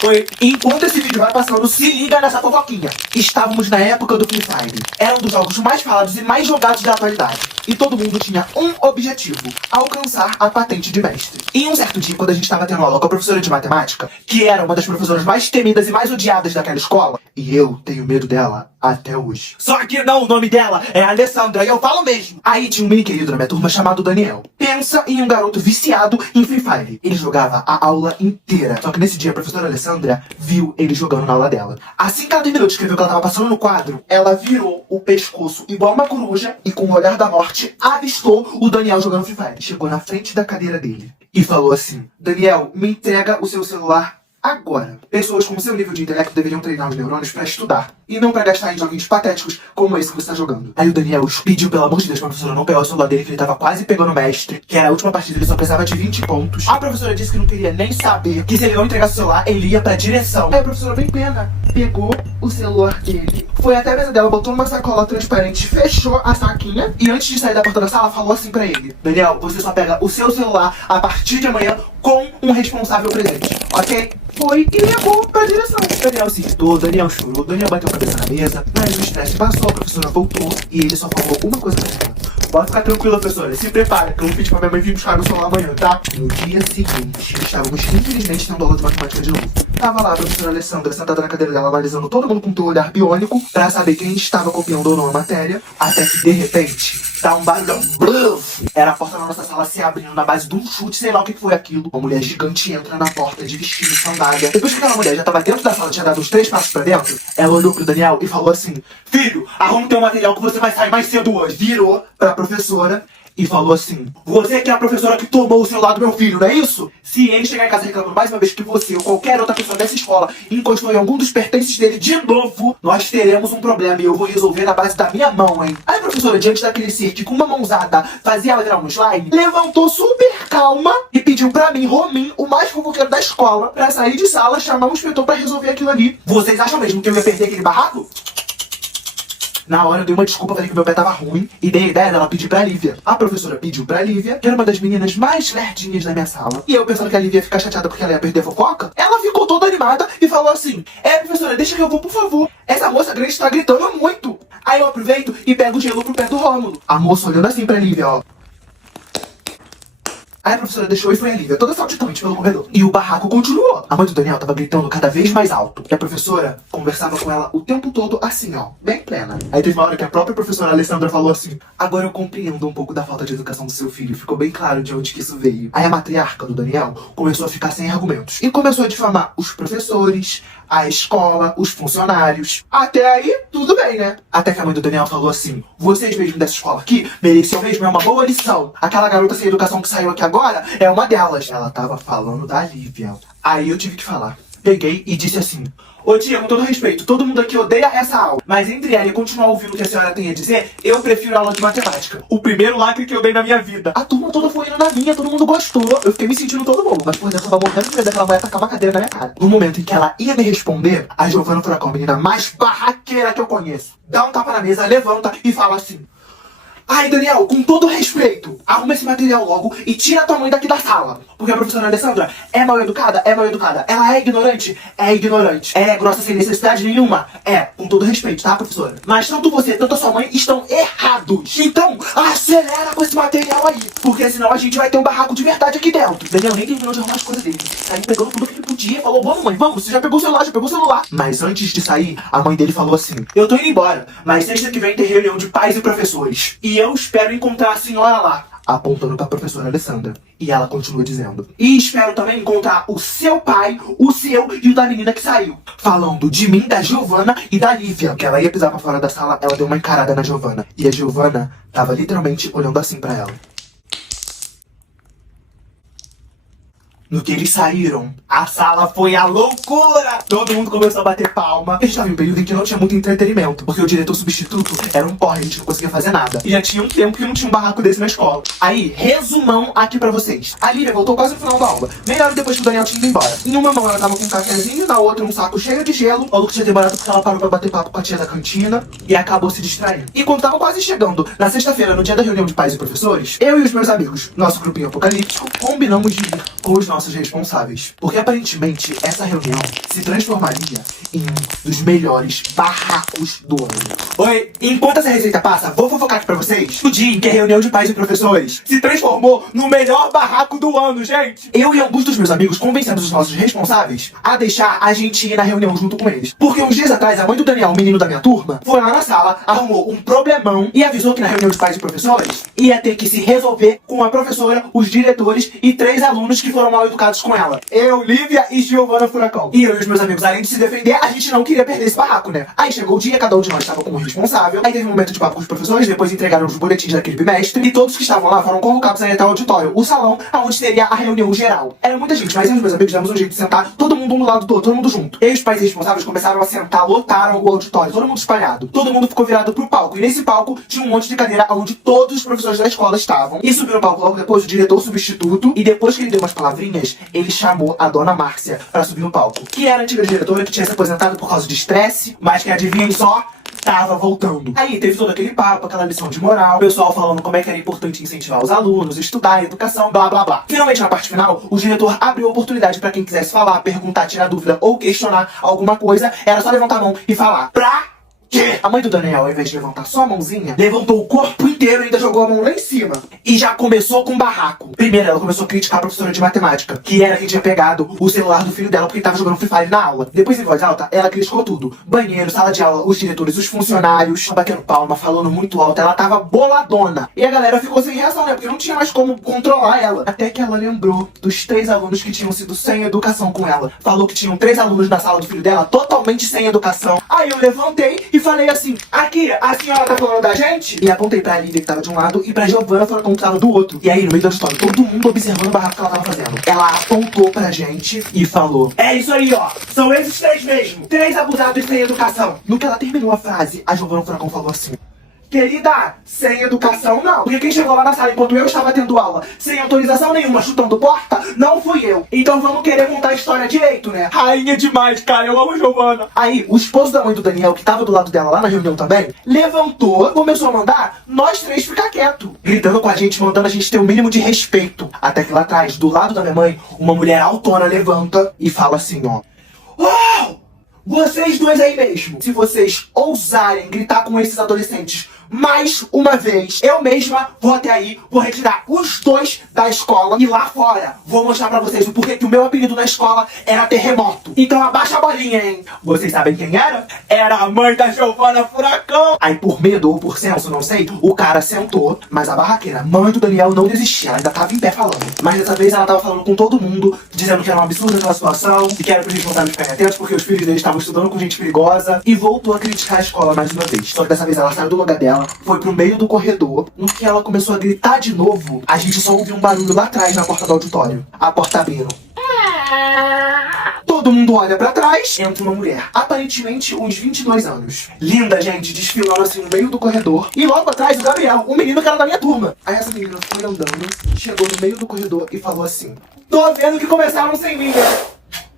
Foi. Enquanto esse vídeo vai passando, se liga nessa fofoquinha. Estávamos na época do Free Fire. Era um dos jogos mais falados e mais jogados da atualidade. E todo mundo tinha um objetivo: alcançar a patente de mestre. E um certo dia, quando a gente estava tendo aula com a professora de matemática, que era uma das professoras mais temidas e mais odiadas daquela escola, e eu tenho medo dela até hoje. Só que não, o nome dela é Alessandra, e eu falo mesmo. Aí tinha um menino querido na minha turma chamado Daniel. Pensa em um garoto viciado em Free Fire. Ele jogava a aula inteira. Só que nesse dia a professora Alessandra viu ele jogando na aula dela. Assim que ela terminou de escrever o que ela tava passando no quadro, ela virou o pescoço igual uma coruja e com o olhar da morte avistou o Daniel jogando Free Fire. Chegou na frente da cadeira dele e falou assim: Daniel, me entrega o seu celular agora. Pessoas com seu nível de intelecto deveriam treinar os neurônios pra estudar e não pra gastar em joguinhos patéticos como esse que você tá jogando. Aí o Daniel pediu, pelo amor de Deus, pra professora não pegar o celular dele, que ele tava quase pegando o mestre, que era a última partida, ele só precisava de 20 pontos. A professora disse que não queria nem saber, que se ele não entregasse o celular, ele ia pra direção. Aí a professora, bem pena, pegou o celular dele, foi até a mesa dela, botou numa sacola transparente, fechou a saquinha e antes de sair da porta da sala, falou assim pra ele: Daniel, você só pega o seu celular a partir de amanhã com um responsável presente, ok? foi e levou pra direção. Daniel se irritou, Daniel chorou, Daniel bateu a cabeça na mesa, mas o estresse passou, a professora voltou e ele só falou uma coisa pra ela. Pode ficar tranquila, professora, se prepara, que eu vou pedir pra minha mãe vir buscar no celular amanhã, tá? No dia seguinte, estávamos infelizmente tendo aula de matemática de novo. Tava lá a professora Alessandra sentada na cadeira dela, analisando todo mundo com um olhar biônico pra saber quem estava copiando ou não a matéria, até que de repente dá um barulhão. Bluf! Era a porta da nossa sala se abrindo na base de um chute, sei lá o que foi aquilo. Uma mulher gigante entra na porta de vestido e sandália. Depois que aquela mulher já tava dentro da sala, tinha dado uns 3 passos pra dentro, ela olhou pro Daniel e falou assim: filho, arruma o teu material que você vai sair mais cedo hoje. Virou pra professora e falou assim: você que é a professora que tomou o celular do meu filho, não é isso? Se ele chegar em casa reclamando mais uma vez que você ou qualquer outra pessoa dessa escola encostou em algum dos pertences dele de novo, nós teremos um problema e eu vou resolver na base da minha mão, hein? Aí a professora, diante daquele ser que com uma mãozada fazia ela virar um slime, levantou super calma e pediu pra mim, Romin, o mais fofoqueiro da escola, pra sair de sala, chamar um inspetor pra resolver aquilo ali. Vocês acham mesmo que eu ia perder aquele barraco? Na hora eu dei uma desculpa, falei que meu pé tava ruim e dei a ideia dela pedir pra Lívia. A professora pediu pra Lívia, que era uma das meninas mais lerdinhas da minha sala. E eu pensando que a Lívia ia ficar chateada porque ela ia perder a fofoca, ela ficou toda animada e falou assim: professora, deixa que eu vou, por favor. Essa moça grande tá gritando muito. Aí eu aproveito e pego o gelo pro pé do Rômulo. A moça olhando assim pra Lívia, ó. Aí a professora deixou e foi a Lívia, toda saltitante pelo corredor. E o barraco continuou. A mãe do Daniel tava gritando cada vez mais alto. E a professora conversava com ela o tempo todo assim, ó, bem plena. Aí teve uma hora que a própria professora Alessandra falou assim: agora eu compreendo um pouco da falta de educação do seu filho. Ficou bem claro de onde que isso veio. Aí a matriarca do Daniel começou a ficar sem argumentos. E começou a difamar os professores, a escola, os funcionários. Até aí, tudo bem, né? Até que a mãe do Daniel falou assim: vocês mesmo dessa escola aqui mereciam mesmo uma boa lição. Aquela garota sem educação que saiu aqui agora é uma delas. Ela tava falando da Lívia. Aí eu tive que falar. Peguei e disse assim: ô tia, com todo respeito, todo mundo aqui odeia essa aula, mas entre ela e continuar ouvindo o que a senhora tem a dizer, eu prefiro a aula de matemática. O primeiro lacre que eu dei na minha vida. A turma toda foi indo na minha, todo mundo gostou. Eu fiquei me sentindo todo bom, mas por dentro eu tava morrendo de medo daquela mulher tacar uma cadeira na minha cara. No momento em que ela ia me responder, a Giovana Furacão, a menina mais barraqueira que eu conheço, dá um tapa na mesa, levanta e fala assim: ai, Daniel, com todo respeito, arruma esse material logo e tira tua mãe daqui da sala. Porque a professora Alessandra é mal educada, é mal educada. Ela é ignorante, é ignorante. Ela é grossa sem necessidade nenhuma. É, com todo respeito, tá, professora? Mas tanto você, tanto a sua mãe estão errados. Então, acelera com esse material aí, porque senão a gente vai ter um barraco de verdade aqui dentro. Daniel nem terminou de arrumar as coisas dele. Saiu pegando tudo que ele podia, falou: vamos, mãe, vamos, você já pegou o celular, já pegou o celular. Mas antes de sair, a mãe dele falou assim: eu tô indo embora, mas sexta que vem tem reunião de pais e professores. E eu espero encontrar a senhora lá. Apontando pra professora Alessandra. E ela continua dizendo: e espero também encontrar o seu pai, o seu e o da menina que saiu. Falando de mim, da Giovana e da Lívia. Que ela ia pisar pra fora da sala, ela deu uma encarada na Giovana. E a Giovana tava literalmente olhando assim pra ela. No que eles saíram, a sala foi a loucura! Todo mundo começou a bater palma. A gente tava em um período em que não tinha muito entretenimento, porque o diretor substituto era um porre, a gente não conseguia fazer nada. E já tinha um tempo que não tinha um barraco desse na escola. Aí, resumão aqui pra vocês. A Lívia voltou quase no final da aula, meia hora depois que o Daniel tinha ido embora. Em uma mão ela tava com um cafezinho, na outra um saco cheio de gelo. O que tinha demorado porque ela parou pra bater papo com a tia da cantina e acabou se distraindo. E quando tava quase chegando, na sexta-feira, no dia da reunião de pais e professores, eu e os meus amigos, nosso grupinho apocalíptico, combinamos de ir com os nossos responsáveis. Porque aparentemente essa reunião se transformaria em um dos melhores barracos do ano. Oi, enquanto essa receita passa, vou fofocar aqui pra vocês o dia em que a reunião de pais e professores se transformou no melhor barraco do ano, gente. Eu e alguns dos meus amigos convencemos os nossos responsáveis a deixar a gente ir na reunião junto com eles. Porque uns dias atrás, a mãe do Daniel, o menino da minha turma, foi lá na sala, arrumou um problemão e avisou que na reunião de pais e professores ia ter que se resolver com a professora, os diretores e 3 alunos que foram mal educados com ela. Eu, Lívia e Giovana Furacão. E eu e os meus amigos, além de se defender, a gente não queria perder esse barraco, né? Aí chegou o dia, cada um de nós estava como responsável. Aí teve um momento de papo com os professores, depois entregaram os boletins daquele bimestre. E todos que estavam lá foram convocados a entrar ao auditório, o salão, onde seria a reunião geral. Era muita gente, mas eu e os meus amigos demos um jeito de sentar todo mundo um do lado do outro, todo mundo junto. E os pais responsáveis começaram a sentar, lotaram o auditório, todo mundo espalhado. Todo mundo ficou virado pro palco. E nesse palco tinha um monte de cadeira onde todos os professores da escola estavam. E subiu no palco logo depois o diretor substituto. E depois que ele deu umas palavrinhas, ele chamou a dona Márcia pra subir no palco. Que era a antiga diretora que tinha se aposentado por causa de estresse, mas que adivinhem só, tava voltando. Aí teve todo aquele papo, aquela lição de moral, o pessoal falando como é que era importante incentivar os alunos, estudar, educação, blá blá blá. Finalmente, na parte final, o diretor abriu a oportunidade pra quem quisesse falar, perguntar, tirar dúvida ou questionar alguma coisa. Era só levantar a mão e falar. A mãe do Daniel, ao invés de levantar só a mãozinha, levantou o corpo inteiro e ainda jogou a mão lá em cima. E já começou com um barraco. Primeiro, ela começou a criticar a professora de matemática, que era quem tinha pegado o celular do filho dela porque ele tava jogando Free Fire na aula. Depois, em voz alta, ela criticou tudo. Banheiro, sala de aula, os diretores, os funcionários, batendo palma, falando muito alto. Ela tava boladona. E a galera ficou sem reação, né? Porque não tinha mais como controlar ela. Até que ela lembrou dos 3 alunos que tinham sido sem educação com ela. Falou que tinham 3 alunos na sala do filho dela totalmente sem educação. Aí eu levantei e falei assim, aqui, a senhora tá falando da gente? E apontei pra Lívia, que tava de um lado, e pra Giovana, falando que tava do outro. E aí, no meio da história, todo mundo observando o barraco que ela tava fazendo. Ela apontou pra gente e falou, é isso aí, ó, são esses 3 mesmo, 3 abusados sem educação. No que ela terminou a frase, a Giovana Furacão falou assim, querida, sem educação não. Porque quem chegou lá na sala enquanto eu estava tendo aula, sem autorização nenhuma, chutando porta, não fui eu. Então vamos querer contar a história direito, né? Rainha demais, cara, eu amo a Giovana. Aí, o esposo da mãe do Daniel, que tava do lado dela lá na reunião também, levantou, começou a mandar nós 3 ficar quieto. Gritando com a gente, mandando a gente ter o mínimo de respeito. Até que lá atrás, do lado da minha mãe, uma mulher autona levanta e fala assim, ó. Uau! Vocês 2 aí mesmo, se vocês ousarem gritar com esses adolescentes mais uma vez, eu mesma vou até aí, vou retirar os 2 da escola e lá fora vou mostrar pra vocês o porquê que o meu apelido na escola era Terremoto. Então abaixa a bolinha, hein? Vocês sabem quem era? Era a mãe da Giovana Furacão. Aí por medo ou por senso, não sei, o cara sentou, mas a barraqueira, mãe do Daniel, não desistia, ela ainda tava em pé falando. Mas dessa vez ela tava falando com todo mundo, dizendo que era um absurdo aquela situação e que era pros responsáveis ficarem atentos porque os filhos deles estavam estudando com gente perigosa, e voltou a criticar a escola mais uma vez. Só que dessa vez ela saiu do lugar dela, foi pro meio do corredor, no que ela começou a gritar de novo, a gente só ouviu um barulho lá atrás na porta do auditório. A porta abrindo. Todo mundo olha pra trás, entra uma mulher, aparentemente uns 22 anos. Linda, gente, desfilando assim no meio do corredor. E logo atrás o Gabriel, um menino que era da minha turma. Aí essa menina foi andando, chegou no meio do corredor e falou assim, tô vendo que começaram sem mim, né?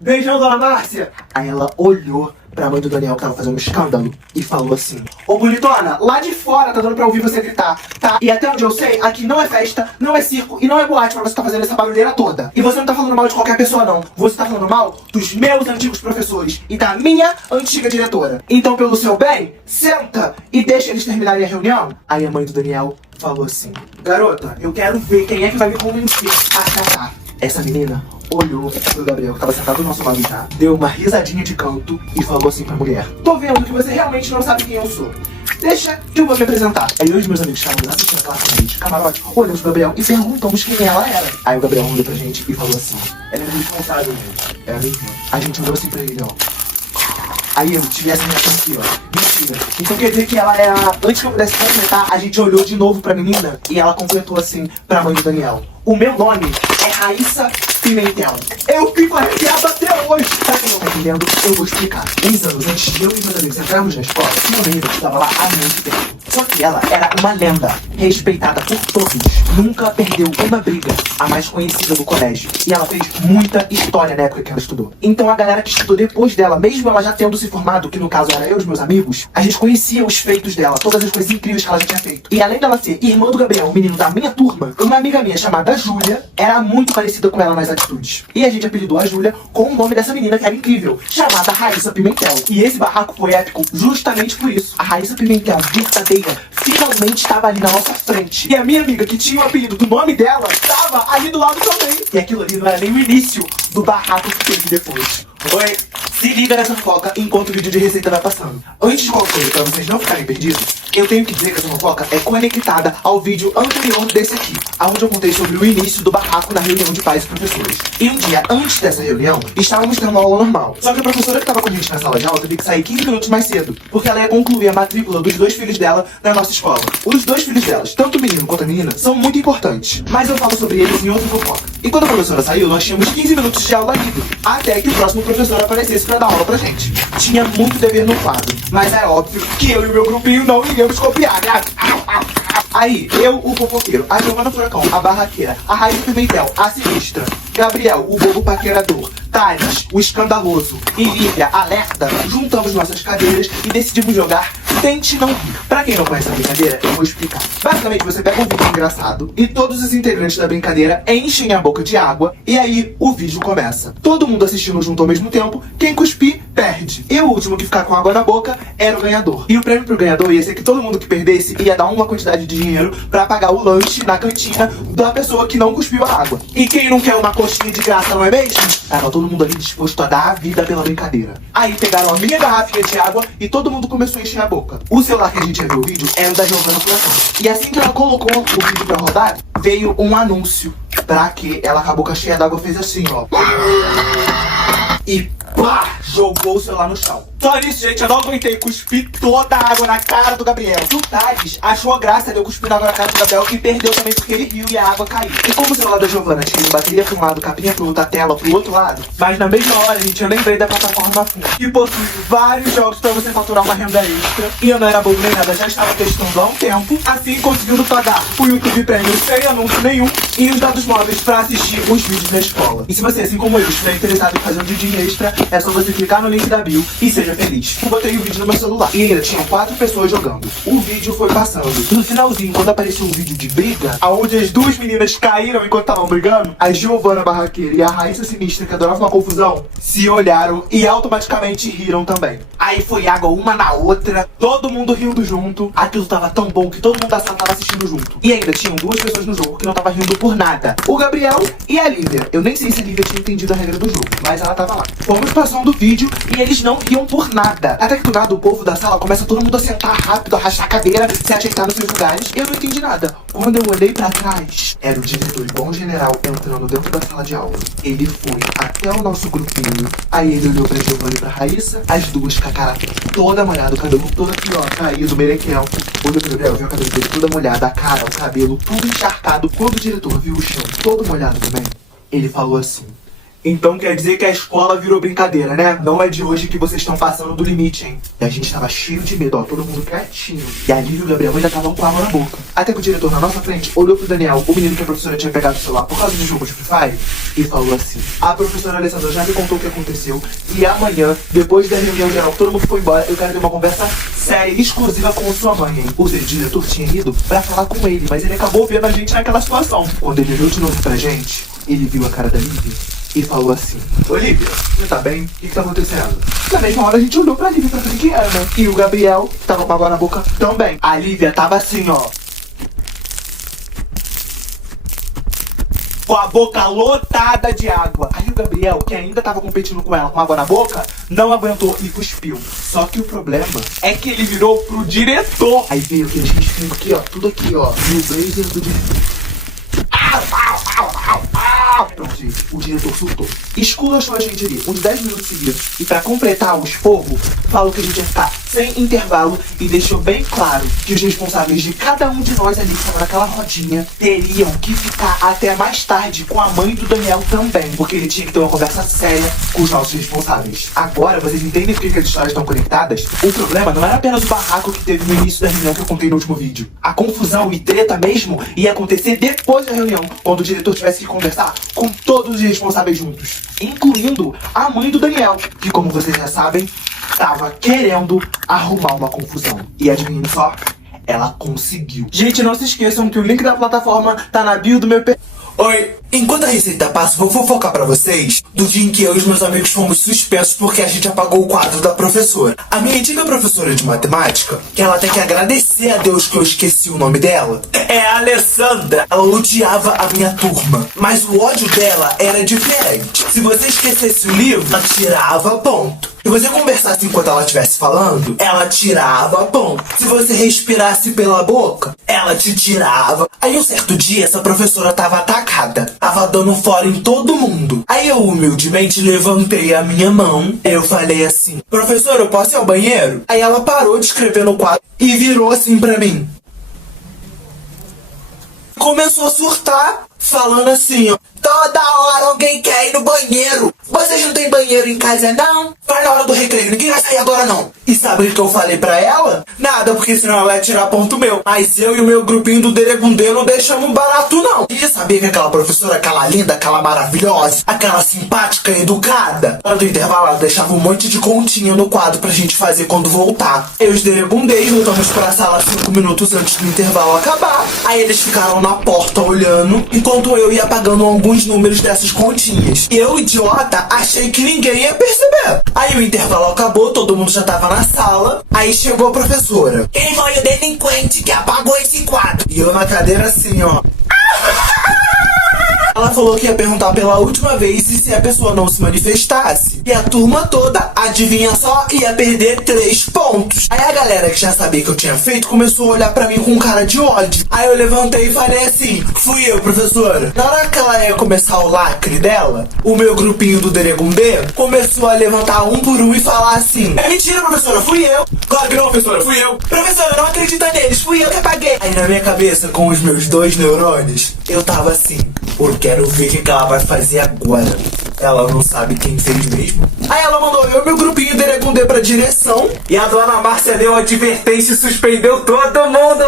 Beijão, dona Márcia. Aí ela olhou pra mãe do Daniel, que tava fazendo um escândalo, e falou assim, ô bonitona, lá de fora tá dando pra ouvir você gritar, tá? E até onde eu sei, aqui não é festa, não é circo e não é boate pra você tá fazendo essa barulheira toda. E você não tá falando mal de qualquer pessoa não, você tá falando mal dos meus antigos professores e da minha antiga diretora. Então pelo seu bem, senta e deixa eles terminarem a reunião. Aí a mãe do Daniel falou assim, garota, eu quero ver quem é que vai me convencer a catar. Essa menina olhou pro Gabriel, que tava sentado do nosso lado já, deu uma risadinha de canto e falou assim pra mulher, tô vendo que você realmente não sabe quem eu sou. Deixa que eu vou me apresentar. Aí eu e os meus amigos estavam assistindo a classe de camarote, olhamos pro Gabriel e perguntamos quem ela era. Aí o Gabriel olhou pra gente e falou assim, ela é muito responsável, gente. É a minha irmã. A gente olhou assim pra ele, ó. Aí eu tive essa reação aqui, ó. Mentira. Então quer dizer que ela é a... Antes que eu pudesse completar, a gente olhou de novo pra menina e ela completou assim pra mãe do Daniel. O meu nome é Raíssa Pimentel. Eu fico arrepiado até hoje. Pra quem não tá entendendo, eu vou explicar. 10 anos antes de eu e meus amigos entrarmos na escola, tinha uma menina que estava lá há muito tempo. Só que ela era uma lenda, respeitada por todos. Nunca perdeu uma briga, a mais conhecida do colégio. E ela fez muita história na época que ela estudou. Então a galera que estudou depois dela, mesmo ela já tendo se formado, que no caso era eu e os meus amigos, a gente conhecia os feitos dela, todas as coisas incríveis que ela já tinha feito. E além dela ser irmã do Gabriel, um menino da minha turma, uma amiga minha chamada Júlia era muito parecida com ela nas atitudes. E a gente apelidou a Júlia com o nome dessa menina que era incrível, chamada Raíssa Pimentel. E esse barraco foi épico justamente por isso. A Raíssa Pimentel verdadeira finalmente estava ali na nossa frente. E a minha amiga, que tinha o apelido do nome dela, estava ali do lado também. E aquilo ali não era nem o início do barraco que teve depois. Oi, se liga nessa fofoca enquanto o vídeo de receita vai passando. Antes de qualquer coisa, pra vocês não ficarem perdidos, eu tenho que dizer que essa fofoca é conectada ao vídeo anterior desse aqui, onde eu contei sobre o início do barraco na reunião de pais e professores. E um dia antes dessa reunião, estávamos tendo uma aula normal. Só que a professora que estava com a gente na sala de aula teve que sair 15 minutos mais cedo, porque ela ia concluir a matrícula dos 2 filhos dela na nossa escola. Os 2 filhos delas, tanto o menino quanto a menina, são muito importantes, mas eu falo sobre eles em outra fofoca. E quando a professora saiu, nós tínhamos 15 minutos de aula livre, até que o próximo professor aparecesse pra dar aula pra gente. Tinha muito dever no quadro, mas é óbvio que eu e o meu grupinho não iríamos copiar, né? Aí, eu, o fofoqueiro, a Giovana Furacão, a barraqueira, a Raíssa Pimentel, a sinistra, Gabriel, o bobo paquerador, Thales, o escandaloso, e Lívia, a lerda, juntamos nossas cadeiras e decidimos jogar Tente não rir. Pra quem não conhece a brincadeira, eu vou explicar. Basicamente, você pega um vídeo engraçado e todos os integrantes da brincadeira enchem a boca de água e aí o vídeo começa. Todo mundo assistindo junto ao mesmo tempo, quem cuspir, perde. E o último que ficar com água na boca era o ganhador. E o prêmio pro ganhador ia ser que todo mundo que perdesse ia dar uma quantidade de dinheiro pra pagar o lanche na cantina da pessoa que não cuspiu a água. E quem não quer uma coxinha de graça, não é mesmo? Tava todo mundo ali disposto a dar a vida pela brincadeira. Aí pegaram a minha garrafinha de água e todo mundo começou a encher a boca. O celular que a gente ia ver o vídeo era o da Giovana Furacão. E assim que ela colocou o vídeo pra rodar, veio um anúncio. Pra que ela com a boca cheia d'água fez assim, ó. E pá! Jogou o celular no chão. Só nisso, gente, eu não aguentei. Cuspi toda a água na cara do Gabriel. O Thales achou graça de eu cuspir água na cara do Gabriel, que perdeu também porque ele riu e a água caiu. E como o celular da Giovana tinha bateria pra um lado, capinha pro outro, a tela pro outro lado, mas na mesma hora, gente, eu lembrei da plataforma Fun, que possui vários jogos pra você faturar uma renda extra. E eu não era bobo nem nada, já estava testando há um tempo, assim conseguindo pagar o YouTube Premium sem anúncio nenhum e os dados móveis pra assistir os vídeos da escola. E se você, assim como eu, estiver interessado em fazer um vídeo extra, é só você clicar no link da bio e seja feliz. Eu botei o vídeo no meu celular e ainda tinham 4 pessoas jogando. O vídeo foi passando. No finalzinho, quando apareceu um vídeo de briga, onde as duas meninas caíram enquanto estavam brigando, a Giovana Barraqueira e a Raíssa Sinistra, que adorava uma confusão, se olharam e automaticamente riram também. Aí foi água uma na outra, todo mundo rindo junto. Aquilo tava tão bom que todo mundo da sala tava assistindo junto. E ainda tinham 2 pessoas no jogo que não tava rindo por nada. O Gabriel e a Lívia. Eu nem sei se a Lívia tinha entendido a regra do jogo, mas ela tava lá. Fomos passando o vídeo e eles não riam por nada. Até que do nada o povo da sala começa todo mundo a sentar rápido, a arrastar a cadeira, se ajeitar nos seus lugares. E eu não entendi nada. Quando eu olhei pra trás, era o diretor igual um general entrando dentro da sala de aula. Ele foi até o nosso grupinho. Aí ele olhou pra Giovana e pra Raíssa, as duas com a cara toda molhada, o cabelo todo aqui, ó, caído, merequel. Olhou pro Gabriel, viu a cabeça dele toda molhada, a cara, o cabelo tudo encharcado. Quando o diretor viu o chão todo molhado também, ele falou assim: então quer dizer que a escola virou brincadeira, né? Não é de hoje que vocês estão passando do limite, hein? E a gente tava cheio de medo, ó, todo mundo quietinho. E a Lívia e o Gabriel ainda estavam com água na boca. Até que o diretor na nossa frente olhou pro Daniel, o menino que a professora tinha pegado o celular por causa do jogo de Free Fire, e falou assim: a professora Alessandra já me contou o que aconteceu, e amanhã, depois da reunião geral, todo mundo foi embora, eu quero ter uma conversa séria e exclusiva com sua mãe, hein? Ou seja, o diretor tinha ido pra falar com ele, mas ele acabou vendo a gente naquela situação. Quando ele olhou de novo pra gente, ele viu a cara da Lívia e falou assim: Olivia, você tá bem? O que tá acontecendo? Na mesma hora a gente olhou pra Lívia pra saber quem era, né? E o Gabriel tava com água na boca também. A Lívia tava assim, ó, com a boca lotada de água. Aí o Gabriel, que ainda tava competindo com ela com água na boca, não aguentou e cuspiu. Só que o problema é que ele virou pro diretor. Aí veio aquele risquinho aqui, ó, tudo aqui, ó, e o blazer do diretor. Pronto, gente, o diretor surtou. Esculachou a gente ali uns 10 minutos seguidos. E pra completar o esporro, falou que a gente ia ficar sem intervalo e deixou bem claro que os responsáveis de cada um de nós ali que estava naquela rodinha teriam que ficar até mais tarde com a mãe do Daniel também, porque ele tinha que ter uma conversa séria com os nossos responsáveis. Agora, vocês entendem por que as histórias estão conectadas? O problema não era apenas o barraco que teve no início da reunião que eu contei no último vídeo. A confusão e treta mesmo ia acontecer depois da reunião, quando o diretor tivesse que conversar com todos os responsáveis juntos, incluindo a mãe do Daniel, que, como vocês já sabem, tava querendo arrumar uma confusão. E adivinha só? Ela conseguiu. Gente, não se esqueçam que o link da plataforma tá na bio do meu Oi, enquanto a receita passa, vou fofocar pra vocês do dia em que eu e os meus amigos fomos suspensos porque a gente apagou o quadro da professora. A minha antiga professora de matemática, que ela tem que agradecer a Deus que eu esqueci o nome dela, é a Alessandra. Ela odiava a minha turma, mas o ódio dela era diferente. Se você esquecesse o livro, ela tirava ponto. Se você conversasse enquanto ela estivesse falando, ela tirava ponto. Se você respirasse pela boca, ela te tirava. Aí um certo dia, essa professora tava atacada. Tava dando fora em todo mundo. Aí eu humildemente levantei a minha mão. Eu falei assim: professora, eu posso ir ao banheiro? Aí ela parou de escrever no quadro e virou assim pra mim. Começou a surtar, falando assim, ó: toda hora alguém quer ir no banheiro. vocês não têm banheiro em casa não? Vai na hora do recreio, ninguém vai sair agora não. E sabe o que eu falei pra ela? Nada, porque senão ela ia tirar ponto meu. Mas eu e o meu grupinho do Deregundê não deixamos barato não. E já sabia que aquela professora, aquela linda, aquela maravilhosa, aquela simpática e educada, na hora do intervalo ela deixava um monte de continha no quadro pra gente fazer quando voltar. Eu e os Deregundês voltamos pra sala 5 minutos antes do intervalo acabar. Aí eles ficaram na porta olhando, enquanto eu ia apagando alguns números dessas continhas. E eu, idiota, achei que ninguém ia perceber. Aí o intervalo acabou, todo mundo já tava na sala. Aí chegou a professora. Quem foi o delinquente que apagou esse quadro? E eu na cadeira assim, ó. Ela falou que ia perguntar pela última vez e se a pessoa não se manifestasse. E a turma toda, adivinha só, ia perder 3 pontos. Aí a galera que já sabia que eu tinha feito começou a olhar pra mim com cara de ódio. Aí eu levantei e falei assim: fui eu, professora. Na hora que ela ia começar o lacre dela, o meu grupinho do Deregundê começou a levantar um por um e falar assim: é mentira, professora, fui eu. Claro que não, professora, fui eu. Professora, não acredita neles, fui eu que apaguei. Aí na minha cabeça, com os meus 2 neurônios, eu tava assim: eu quero ver o que ela vai fazer agora. Ela não sabe quem fez mesmo. Aí ela mandou eu e meu grupinho Deregundê pra direção. E a dona Márcia deu advertência e suspendeu todo mundo.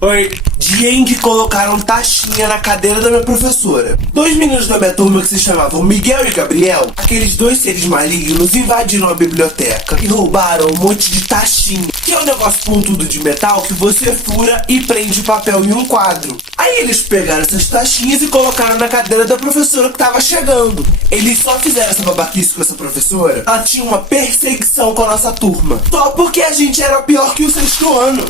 Oi. Dia em que colocaram taxinha na cadeira da minha professora. 2 meninos da minha turma que se chamavam Miguel e Gabriel, aqueles 2 seres malignos, invadiram a biblioteca e roubaram um monte de taxinha, que é um negócio pontudo de metal que você fura e prende o papel em um quadro. Aí eles pegaram essas taxinhas e colocaram na cadeira da professora que tava chegando. Eles só fizeram essa babaquice com essa professora. Ela tinha uma perseguição com a nossa turma, só porque a gente era pior que o 6º ano.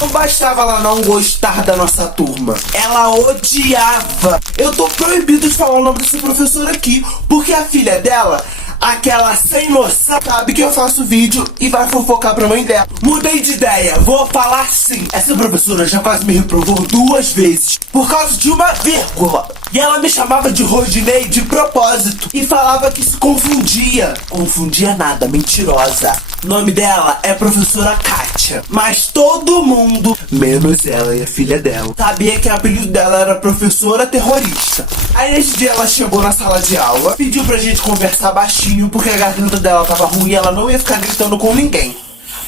Não bastava ela não gostar da nossa turma, ela odiava. Eu tô proibido de falar o nome dessa professora aqui, porque a filha dela, aquela sem noção, sabe que eu faço vídeo e vai fofocar pra mãe dela. Mudei de ideia, vou falar sim. Essa professora já quase me reprovou 2 vezes por causa de uma vírgula. E ela me chamava de Rodinei de propósito e falava que se confundia. Confundia nada, mentirosa. O nome dela é professora Kátia. Mas todo mundo, menos ela e a filha dela, sabia que o apelido dela era professora terrorista. Aí nesse dia ela chegou na sala de aula, pediu pra gente conversar baixinho porque a garganta dela tava ruim e ela não ia ficar gritando com ninguém.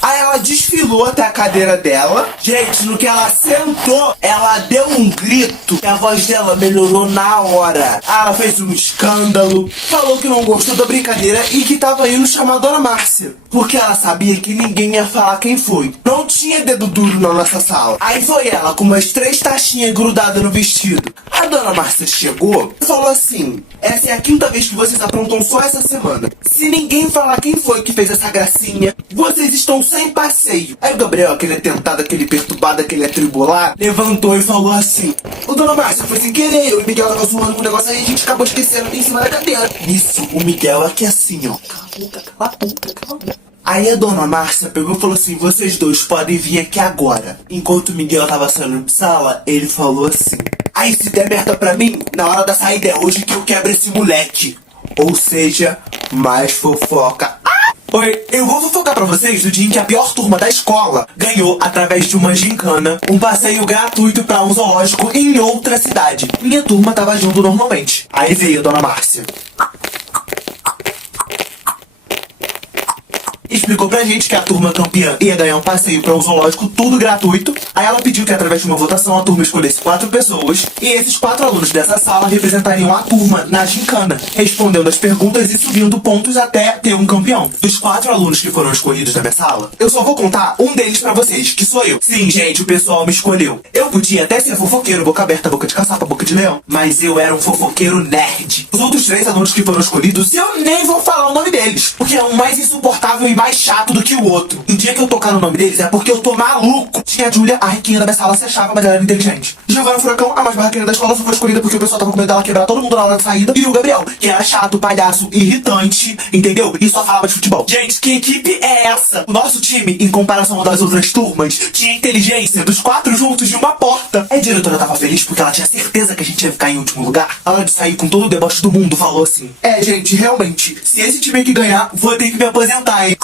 Aí ela desfilou até a cadeira dela. Gente, no que ela sentou, ela deu um grito e a voz dela melhorou na hora. Ela fez um escândalo, falou que não gostou da brincadeira e que tava indo chamar a dona Márcia, porque ela sabia que ninguém ia falar quem foi. Não tinha dedo duro na nossa sala. Aí foi ela com umas 3 taxinhas grudadas no vestido. A dona Márcia chegou e falou assim: essa é a 5ª vez que vocês aprontam só essa semana. Se ninguém falar quem foi que fez essa gracinha, vocês estão sem passeio. Aí o Gabriel, aquele atentado, aquele perturbado, aquele atribulado, levantou e falou assim: ô dona Márcia, foi sem querer, eu e o Miguel tava zoando com o negócio aí, a gente acabou esquecendo em cima da cadeira. Isso, o Miguel aqui assim, ó. Cala a boca. Aí a dona Márcia pegou e falou assim: vocês 2 podem vir aqui agora. Enquanto o Miguel tava saindo de sala, ele falou assim: aí se der merda pra mim, na hora da saída é hoje que eu quebro esse moleque. Ou seja, mais fofoca. Oi, eu vou fofocar pra vocês do dia em que a pior turma da escola ganhou, através de uma gincana, um passeio gratuito pra um zoológico em outra cidade. Minha turma tava junto normalmente. Aí veio a dona Márcia. Explicou pra gente que a turma campeã ia ganhar um passeio para um zoológico, tudo gratuito. Aí ela pediu que através de uma votação a turma escolhesse 4 pessoas e esses 4 alunos dessa sala representariam a turma na gincana, respondendo as perguntas e subindo pontos até ter um campeão. Dos 4 alunos que foram escolhidos da minha sala, eu só vou contar um deles pra vocês, que sou eu. Sim, gente, o pessoal me escolheu. Eu podia até ser fofoqueiro, boca aberta, boca de caçapa, boca de leão, mas eu era um fofoqueiro nerd. Os outros 3 alunos que foram escolhidos, eu nem vou falar o nome deles, porque é um mais insuportável e mais chato do que o outro. E o dia que eu tocar no nome deles é porque eu tô maluco. Tinha a Júlia, a riquinha da minha sala, se achava, mas ela era inteligente. Giovana Furacão, a mais barraqueira da escola, só foi escolhida porque o pessoal tava com medo dela quebrar todo mundo na hora da saída. E o Gabriel, que era chato, palhaço, irritante, entendeu? E só falava de futebol. Gente, que equipe é essa? O nosso time, em comparação das outras turmas, tinha inteligência dos 4 juntos de uma porta. A diretora tava feliz porque ela tinha certeza que a gente ia ficar em último lugar. A hora de sair com todo o deboche do mundo, falou assim: gente, realmente, se esse time aqui ganhar, vou ter que me aposentar, hein?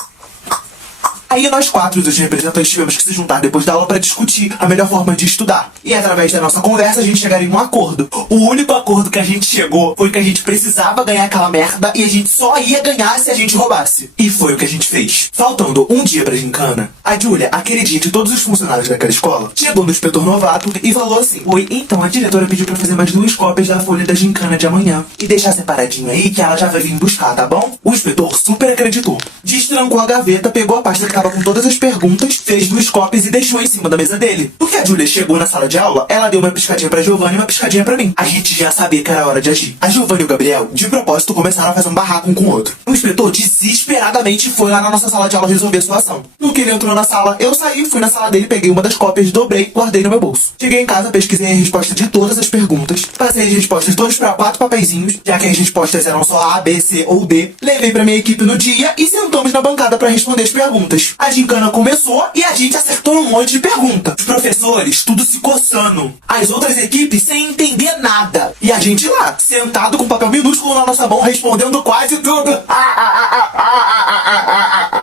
Aí nós quatro dos representantes tivemos que se juntar depois da aula pra discutir a melhor forma de estudar. E através da nossa conversa a gente chegaria em um acordo. O único acordo que a gente chegou foi que a gente precisava ganhar aquela merda e a gente só ia ganhar se a gente roubasse. E foi o que a gente fez. Faltando um dia pra gincana, a Júlia, a queridinha de todos os funcionários daquela escola, chegou no inspetor novato e falou assim: oi, então a diretora pediu pra fazer mais 2 cópias da folha da gincana de amanhã e deixar separadinho aí que ela já vai vir buscar, tá bom? O inspetor super acreditou. Destrancou a gaveta, pegou a pasta que tava com todas as perguntas, fez 2 cópias e deixou em cima da mesa dele. Porque a Júlia chegou na sala de aula, ela deu uma piscadinha pra Giovanna e uma piscadinha pra mim. A gente já sabia que era hora de agir. A Giovanna e o Gabriel, de propósito, começaram a fazer um barraco um com o outro. O inspetor desesperadamente foi lá na nossa sala de aula resolver a situação. No que ele entrou na sala, eu saí, fui na sala dele, peguei uma das cópias, dobrei, guardei no meu bolso. Cheguei em casa, pesquisei a resposta de todas as perguntas, passei as respostas todas pra 4 papeizinhos, já que as respostas eram só A, B, C ou D. Levei pra minha equipe no dia e sentamos na bancada pra responder as perguntas. A gincana começou e a gente acertou um monte de perguntas. Os professores, tudo se coçando. As outras equipes sem entender nada. E a gente lá, sentado com papel minúsculo na nossa mão, respondendo quase tudo.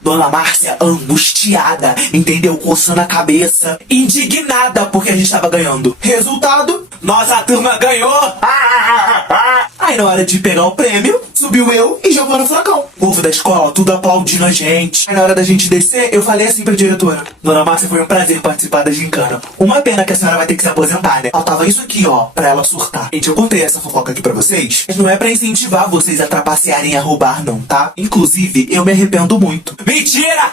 Dona Márcia, angustiada, entendeu? Coçando a cabeça, indignada porque a gente tava ganhando. Resultado, nossa turma ganhou. Aí na hora de pegar o prêmio, subiu eu e Giovanna Furacão. O povo da escola, tudo aplaudindo a gente. Aí na hora da gente descer, eu falei assim pra diretora: Dona Márcia, foi um prazer participar da gincana. Uma pena que a senhora vai ter que se aposentar, né? Faltava isso aqui, ó, pra ela surtar. Gente, eu contei essa fofoca aqui pra vocês, mas não é pra incentivar vocês a trapacearem e a roubar, não, tá? Inclusive, eu me arrependo muito. Mentira!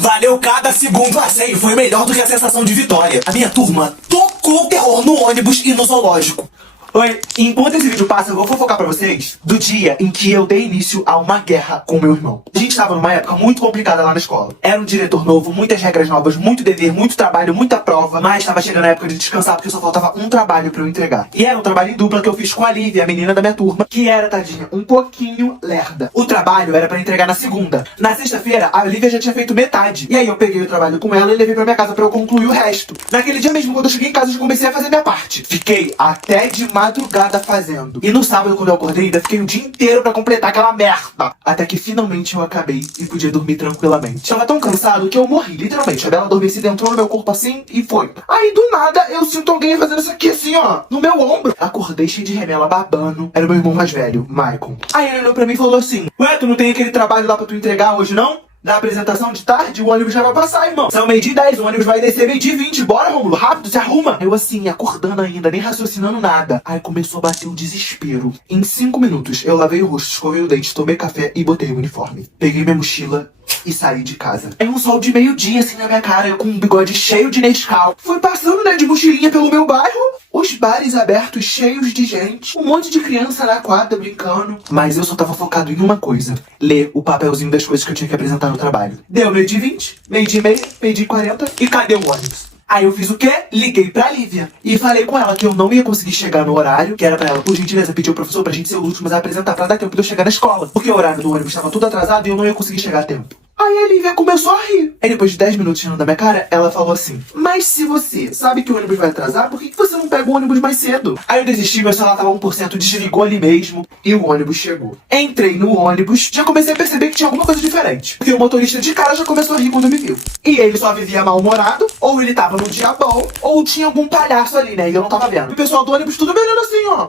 Valeu cada segundo passeio. Foi melhor do que a sensação de vitória. A minha turma tocou terror no ônibus e no zoológico. Oi, enquanto esse vídeo passa, eu vou fofocar pra vocês do dia em que eu dei início a uma guerra com meu irmão. A gente tava numa época muito complicada lá na escola. Era um diretor novo, muitas regras novas, muito dever, muito trabalho, muita prova. Mas tava chegando a época de descansar porque só faltava um trabalho pra eu entregar. E era um trabalho em dupla que eu fiz com a Lívia, a menina da minha turma, que era, tadinha, um pouquinho lerda. O trabalho era pra entregar na segunda. Na sexta-feira, a Lívia já tinha feito metade. E aí eu peguei o trabalho com ela e levei pra minha casa pra eu concluir o resto. Naquele dia mesmo, quando eu cheguei em casa, eu comecei a fazer minha parte. Fiquei até de madrugada fazendo. E no sábado, quando eu acordei, ainda fiquei o dia inteiro pra completar aquela merda. Até que finalmente eu acabei e podia dormir tranquilamente. Tava tão cansado que eu morri, literalmente. A Bela adormecida entrou no meu corpo assim e foi. Aí do nada eu sinto alguém fazendo isso aqui assim, ó, no meu ombro. Acordei cheio de remela babando. Era o meu irmão mais velho, Maicon. Aí ele olhou pra mim e falou assim: ué, tu não tem aquele trabalho lá pra tu entregar hoje, não? Da apresentação de tarde, o ônibus já vai passar, irmão. São 12:10, o ônibus vai descer 12:20. Bora, Rômulo, rápido, se arruma. Eu assim, acordando ainda, nem raciocinando nada. Aí começou a bater o desespero. Em 5 minutos, eu lavei o rosto, escovei o dente, tomei café e botei o uniforme. Peguei minha mochila e saí de casa. É um sol de meio-dia assim na minha cara, eu com um bigode cheio de Nescau. Fui passando, né, de mochilinha pelo meu bairro. Os bares abertos cheios de gente. Um monte de criança na quadra brincando. Mas eu só tava focado em uma coisa: ler o papelzinho das coisas que eu tinha que apresentar no trabalho. Deu 12:20, 12:30, 12:40 e cadê o ônibus? Aí eu fiz o quê? Liguei pra Lívia e falei com ela que eu não ia conseguir chegar no horário, que era pra ela, por gentileza, pedir ao professor pra gente ser os últimos a apresentar pra dar tempo de eu chegar na escola. Porque o horário do ônibus estava tudo atrasado e eu não ia conseguir chegar a tempo. Aí a Lívia começou a rir. Aí depois de 10 minutos rindo da minha cara, ela falou assim: mas se você sabe que o ônibus vai atrasar, por que você não pega o ônibus mais cedo? Aí eu desisti, meu celular tava 1%, desligou ali mesmo e o ônibus chegou. Entrei no ônibus, já comecei a perceber que tinha alguma coisa diferente. Porque o motorista de cara já começou a rir quando me viu. E ele só vivia mal-humorado, ou ele tava num dia bom, ou tinha algum palhaço ali, né? E eu não tava vendo. E o pessoal do ônibus tudo me olhando assim, ó.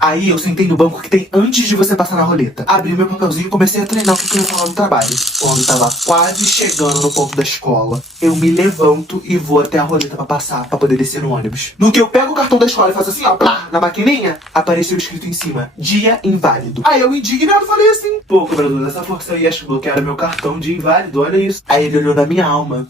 Aí eu sentei no banco que tem antes de você passar na roleta. Abri meu papelzinho e comecei a treinar o que eu ia falar no trabalho. Quando tava quase chegando no ponto da escola, eu me levanto e vou até a roleta pra passar, pra poder descer no ônibus. No que eu pego o cartão da escola e faço assim, ó, plá, na maquininha, apareceu escrito em cima: dia inválido. Aí eu, indignado, falei assim: pô, cobrador, dessa força aí, acho que bloquearam meu cartão de inválido, olha isso. Aí ele olhou na minha alma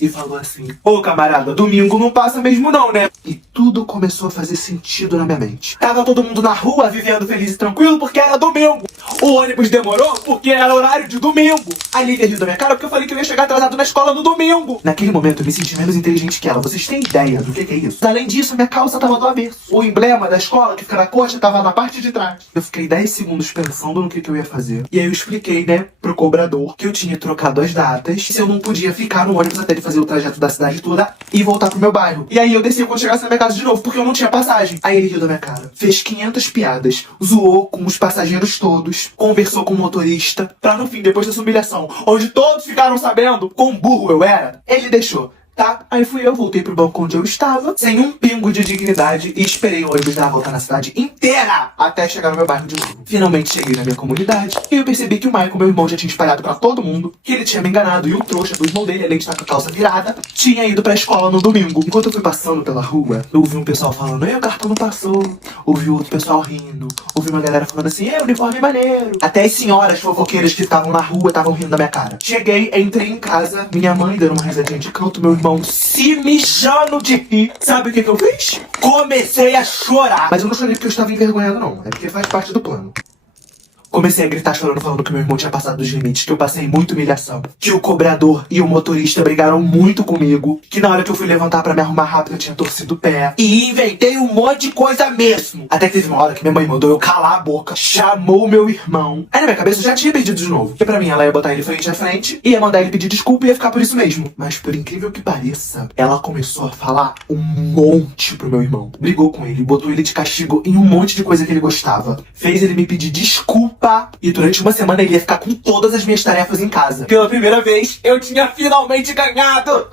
e falou assim: ô camarada, domingo não passa mesmo não, né? E tudo começou a fazer sentido na minha mente. Tava todo mundo na rua, vivendo feliz e tranquilo, porque era domingo. O ônibus demorou porque era horário de domingo. A Lívia riu da minha cara porque eu falei que eu ia chegar atrasado na escola no domingo. Naquele momento eu me senti menos inteligente que ela. Vocês têm ideia do que é isso? Além disso, minha calça tava do avesso. O emblema da escola que fica na coxa tava na parte de trás. Eu fiquei 10 segundos pensando no que eu ia fazer. E aí eu expliquei, né, pro cobrador que eu tinha trocado as datas. Se eu não podia ficar no ônibus até ele fazer o trajeto da cidade toda e voltar pro meu bairro. E aí eu desci quando chegasse na minha casa de novo, porque eu não tinha passagem. Aí ele riu da minha cara. Fez 500 piadas. Zoou com os passageiros todos. Conversou com o motorista. Pra no fim, depois dessa humilhação, onde todos ficaram sabendo quão burro eu era, ele deixou. Tá? Aí fui eu, voltei pro banco onde eu estava, sem um pingo de dignidade, e esperei o ônibus dar a volta na cidade inteira até chegar no meu bairro de novo. Finalmente cheguei na minha comunidade e eu percebi que o Michael, meu irmão, já tinha espalhado pra todo mundo que ele tinha me enganado e o trouxa do irmão dele, além de estar com a calça virada, tinha ido pra escola no domingo. Enquanto eu fui passando pela rua, eu ouvi um pessoal falando, o cartão não passou. Ouvi outro pessoal rindo. Ouvi uma galera falando assim, uniforme maneiro. Até as senhoras fofoqueiras que estavam na rua estavam rindo da minha cara. Cheguei, entrei em casa, minha mãe dando uma risadinha de canto, meu irmão se mijando de rir. Sabe o que eu fiz? Comecei a chorar. Mas eu não chorei porque eu estava envergonhado, não. É porque faz parte do plano. Comecei a gritar chorando, falando que meu irmão tinha passado dos limites, que eu passei muita humilhação, que o cobrador e o motorista brigaram muito comigo, que na hora que eu fui levantar pra me arrumar rápido eu tinha torcido o pé. E inventei um monte de coisa mesmo. Até que teve uma hora que minha mãe mandou eu calar a boca, chamou meu irmão. Aí na minha cabeça eu já tinha perdido de novo. Porque pra mim ela ia botar ele frente a frente, ia mandar ele pedir desculpa e ia ficar por isso mesmo. Mas por incrível que pareça, ela começou a falar um monte pro meu irmão. Brigou com ele, botou ele de castigo em um monte de coisa que ele gostava. Fez ele me pedir desculpa. E durante uma semana ele ia ficar com todas as minhas tarefas em casa. Pela primeira vez, eu tinha finalmente ganhado!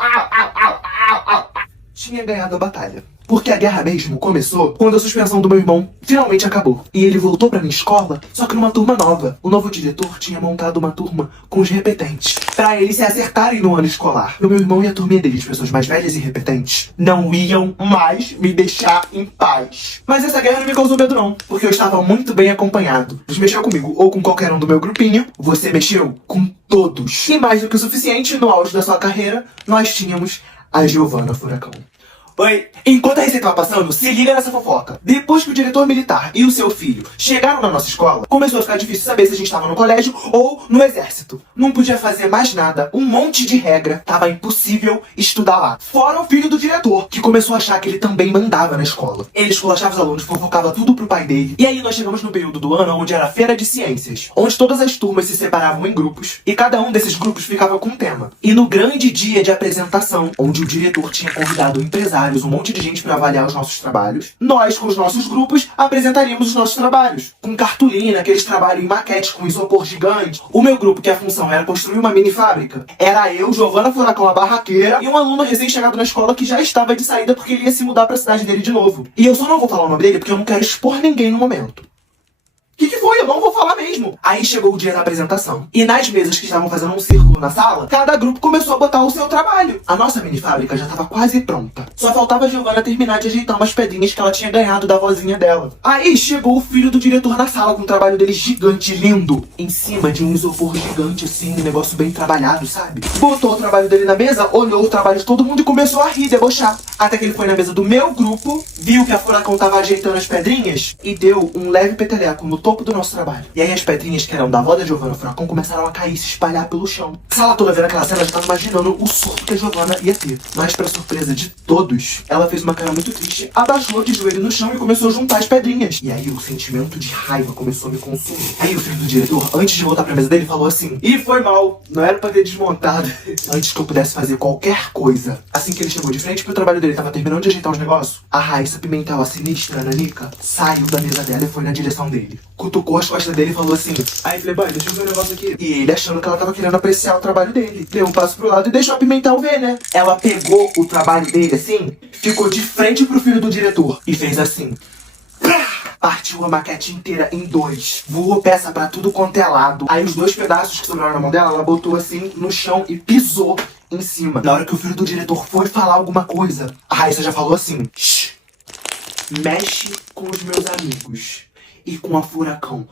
Tinha ganhado a batalha. Porque a guerra mesmo começou quando a suspensão do meu irmão finalmente acabou. E ele voltou pra minha escola, só que numa turma nova. O novo diretor tinha montado uma turma com os repetentes, pra eles se acertarem no ano escolar. O meu irmão e a turminha dele, de pessoas mais velhas e repetentes, não iam mais me deixar em paz. Mas essa guerra não me causou medo não, porque eu estava muito bem acompanhado. Você mexeu comigo ou com qualquer um do meu grupinho, você mexeu com todos. E mais do que o suficiente, no auge da sua carreira, nós tínhamos a Giovanna Furacão. Oi, enquanto a receita tava passando, se liga nessa fofoca. Depois que o diretor militar e o seu filho chegaram na nossa escola, começou a ficar difícil saber se a gente tava no colégio ou no exército. Não podia fazer mais nada, um monte de regra, tava impossível estudar lá. Fora o filho do diretor, que começou a achar que ele também mandava na escola. Ele esculachava os alunos, fofocava tudo pro pai dele. E aí nós chegamos no período do ano onde era a feira de ciências, onde todas as turmas se separavam em grupos, e cada um desses grupos ficava com um tema. E no grande dia de apresentação, onde o diretor tinha convidado empresários, um monte de gente para avaliar os nossos trabalhos, nós, com os nossos grupos, apresentaríamos os nossos trabalhos. Com cartolina, aqueles trabalhos em maquete com isopor gigante. O meu grupo, que a função era construir uma mini fábrica, era eu, Giovanna Furacão, a barraqueira, e um aluno recém-chegado na escola que já estava de saída porque ele ia se mudar pra cidade dele de novo. E eu só não vou falar o nome dele porque eu não quero expor ninguém no momento. Que foi? Eu não vou falar mesmo. Aí chegou o dia da apresentação. E nas mesas que estavam fazendo um círculo na sala, cada grupo começou a botar o seu trabalho. A nossa mini fábrica já estava quase pronta. Só faltava a Giovanna terminar de ajeitar umas pedrinhas que ela tinha ganhado da vozinha dela. Aí chegou o filho do diretor na sala com o trabalho dele gigante, lindo, em cima de um isopor gigante assim, um negócio bem trabalhado, sabe? Botou o trabalho dele na mesa, olhou o trabalho de todo mundo e começou a rir, debochar. Até que ele foi na mesa do meu grupo, viu que a Furacão tava ajeitando as pedrinhas e deu um leve peteleco no topo do nosso trabalho. E aí as pedrinhas que eram da avó da Giovanna Furacão começaram a cair e se espalhar pelo chão. A sala toda vendo aquela cena já tava imaginando o surto que a Giovanna ia ter. Mas pra surpresa de todos, ela fez uma cara muito triste, abaixou de joelho no chão e começou a juntar as pedrinhas. E aí o sentimento de raiva começou a me consumir. Aí o filho do diretor, antes de voltar pra mesa dele, falou assim: "Ih, foi mal, não era pra ter desmontado." Antes que eu pudesse fazer qualquer coisa. Assim que ele chegou de frente pro trabalho dele, tava terminando de ajeitar os negócios, a Raíssa Pimentel, a sinistra Nanica, saiu da mesa dela e foi na direção dele. Cutucou as costas dele e falou assim: "Aí, Playboy, deixa eu ver um negócio aqui." E ele, achando que ela tava querendo apreciar o trabalho dele, deu um passo pro lado e deixou a Pimentel ver, né? Ela pegou o trabalho dele assim, ficou de frente pro filho do diretor e fez assim. Partiu a maquete inteira em dois. Voou peça pra tudo quanto é lado. Aí os dois pedaços que sobraram na mão dela, ela botou assim no chão e pisou em cima. Na hora que o filho do diretor foi falar alguma coisa, a Raíssa já falou assim: "Shh, mexe com os meus amigos e com a Furacão,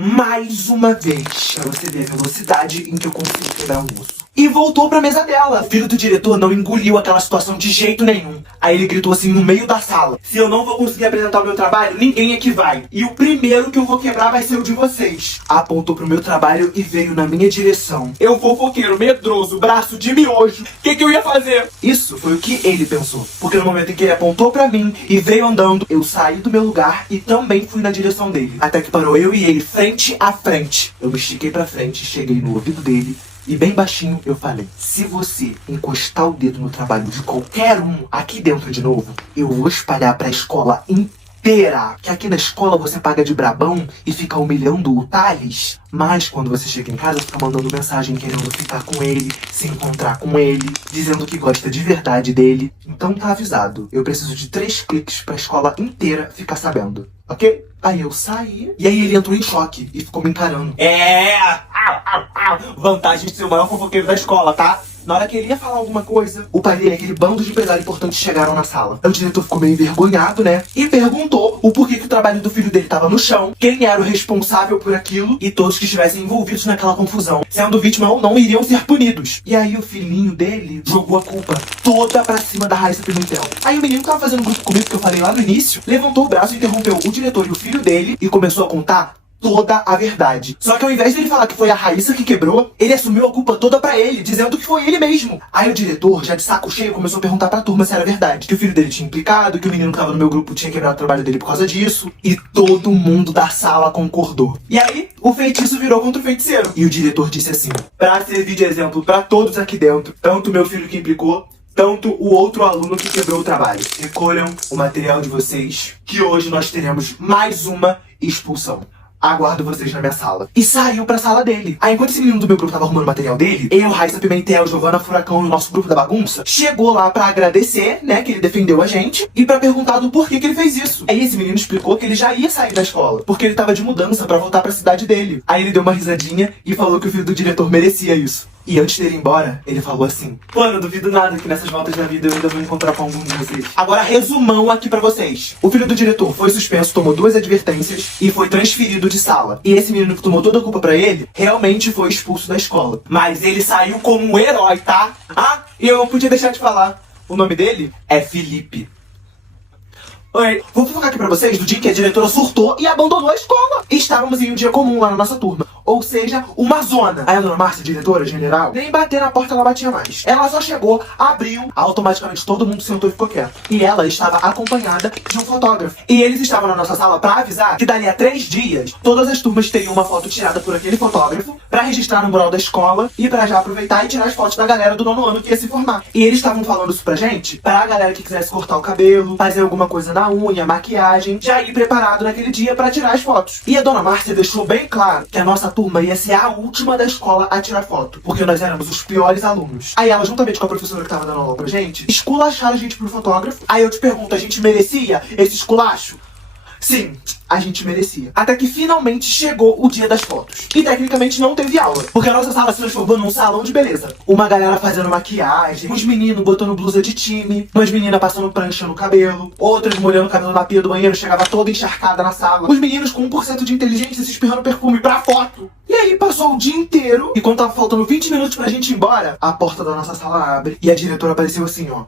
mais uma vez, pra você ver a velocidade em que eu consigo quebrar um osso. E voltou pra mesa dela. O filho do diretor não engoliu aquela situação de jeito nenhum. Aí ele gritou assim no meio da sala: se eu não vou conseguir apresentar o meu trabalho, ninguém aqui vai. E o primeiro que eu vou quebrar vai ser o de vocês. Apontou pro meu trabalho e veio na minha direção. Eu, fofoqueiro, medroso, braço de miojo, o que eu ia fazer? Isso foi o que ele pensou. Porque no momento em que ele apontou pra mim e veio andando, eu saí do meu lugar e também fui na direção dele. Até que parou eu e ele frente a frente. Eu me estiquei pra frente, cheguei no ouvido dele e bem baixinho eu falei: se você encostar o dedo no trabalho de qualquer um aqui dentro de novo, eu vou espalhar pra escola inteira que aqui na escola você paga de brabão e fica humilhando o Thales, mas quando você chega em casa fica mandando mensagem querendo ficar com ele, se encontrar com ele, dizendo que gosta de verdade dele. Então tá avisado, eu preciso de 3 cliques pra escola inteira ficar sabendo, ok? Aí eu saí, e aí ele entrou em choque e ficou me encarando. Vantagem de ser o maior fofoqueiro da escola, tá? Na hora que ele ia falar alguma coisa, o pai dele e aquele bando de empresários importantes chegaram na sala. O diretor ficou meio envergonhado, né? E perguntou o porquê que o trabalho do filho dele tava no chão, quem era o responsável por aquilo, e todos que estivessem envolvidos naquela confusão, sendo vítima ou não, iriam ser punidos. E aí o filhinho dele jogou a culpa toda pra cima da Raíssa Pimentel. Aí o menino que tava fazendo grupo comigo, que eu falei lá no início, levantou o braço e interrompeu o diretor e o filho dele e começou a contar toda a verdade. Só que ao invés dele falar que foi a Raíssa que quebrou, ele assumiu a culpa toda pra ele, dizendo que foi ele mesmo. Aí o diretor, já de saco cheio, começou a perguntar pra turma se era verdade, que o filho dele tinha implicado, que o menino que tava no meu grupo tinha quebrado o trabalho dele por causa disso. E todo mundo da sala concordou. E aí, o feitiço virou contra o feiticeiro. E o diretor disse assim: pra servir de exemplo pra todos aqui dentro, tanto o meu filho que implicou, tanto o outro aluno que quebrou o trabalho, recolham o material de vocês, que hoje nós teremos mais uma expulsão. Aguardo vocês na minha sala. E saiu pra sala dele. Aí enquanto esse menino do meu grupo tava arrumando o material dele, eu, Raíssa Pimentel, Giovana Furacão e o nosso grupo da bagunça chegou lá pra agradecer, né, que ele defendeu a gente, e pra perguntar do porquê que ele fez isso. Aí esse menino explicou que ele já ia sair da escola, porque ele tava de mudança pra voltar pra cidade dele. Aí ele deu uma risadinha e falou que o filho do diretor merecia isso. E antes dele ir embora, ele falou assim: pô, eu não duvido nada que nessas voltas da vida eu ainda vou encontrar com algum de vocês. Agora, resumão aqui pra vocês. O filho do diretor foi suspenso, tomou 2 advertências e foi transferido de sala. E esse menino que tomou toda a culpa pra ele, realmente foi expulso da escola. Mas ele saiu como um herói, tá? Ah, e eu não podia deixar de falar. O nome dele é Felipe. Oi, vou focar aqui pra vocês do dia que a diretora surtou e abandonou a escola. Estávamos em um dia comum lá na nossa turma, ou seja, uma zona. Aí a dona Márcia, diretora general, nem bater na porta ela batia mais. Ela só chegou, abriu, automaticamente todo mundo sentou e ficou quieto. E ela estava acompanhada de um fotógrafo. E eles estavam na nossa sala pra avisar que dali a 3 dias, todas as turmas teriam uma foto tirada por aquele fotógrafo pra registrar no mural da escola e pra já aproveitar e tirar as fotos da galera do 9º ano que ia se formar. E eles estavam falando isso pra gente, pra galera que quisesse cortar o cabelo, fazer alguma coisa na unha, maquiagem, já ir preparado naquele dia pra tirar as fotos. E a dona Márcia deixou bem claro que a nossa turma ia ser a última da escola a tirar foto, porque nós éramos os piores alunos. Aí ela, juntamente com a professora que tava dando aula pra gente, esculacharam a gente pro fotógrafo. Aí eu te pergunto, a gente merecia esse esculacho? Sim, a gente merecia. Até que finalmente chegou o dia das fotos. E tecnicamente não teve aula, porque a nossa sala se transformou num salão de beleza. Uma galera fazendo maquiagem, uns meninos botando blusa de time, umas meninas passando prancha no cabelo, outras molhando o cabelo na pia do banheiro, chegava toda encharcada na sala. Os meninos com 1% de inteligência se espirrando perfume pra foto. E aí passou o dia inteiro, e quando tava faltando 20 minutos pra gente ir embora, a porta da nossa sala abre e a diretora apareceu assim, ó.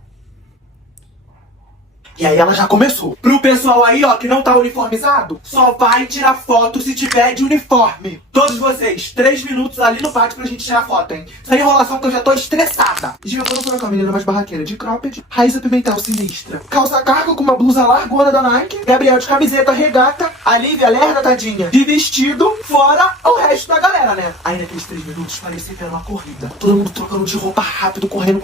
E aí ela já começou. Pro pessoal aí, ó, que não tá uniformizado, só vai tirar foto se tiver de uniforme. Todos vocês, 3 minutos ali no pátio pra gente tirar foto, hein? Sem enrolação que eu já tô estressada. Giovana Furacão, a menina mais barraqueira de cropped. Raíssa Pimentel, sinistra. Calça cargo com uma blusa largona da Nike. Gabriel de camiseta, regata. A Lívia lerda, tadinha, de vestido. Fora o resto da galera, né? Aí naqueles 3 minutos parecia que era uma corrida. Todo mundo trocando de roupa rápido, correndo.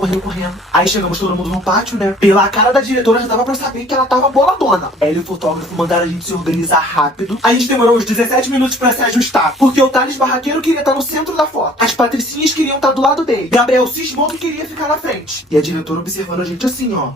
Aí chegamos todo mundo no pátio, né? Pela cara da diretora já dava pra saber que ela tava boladona. Ela e o fotógrafo mandaram a gente se organizar rápido. A gente demorou uns 17 minutos pra se ajustar, porque o Thales barraqueiro queria estar no centro da foto. As patricinhas queriam estar do lado dele. Gabriel cismou que queria ficar na frente. E a diretora observando a gente assim, ó.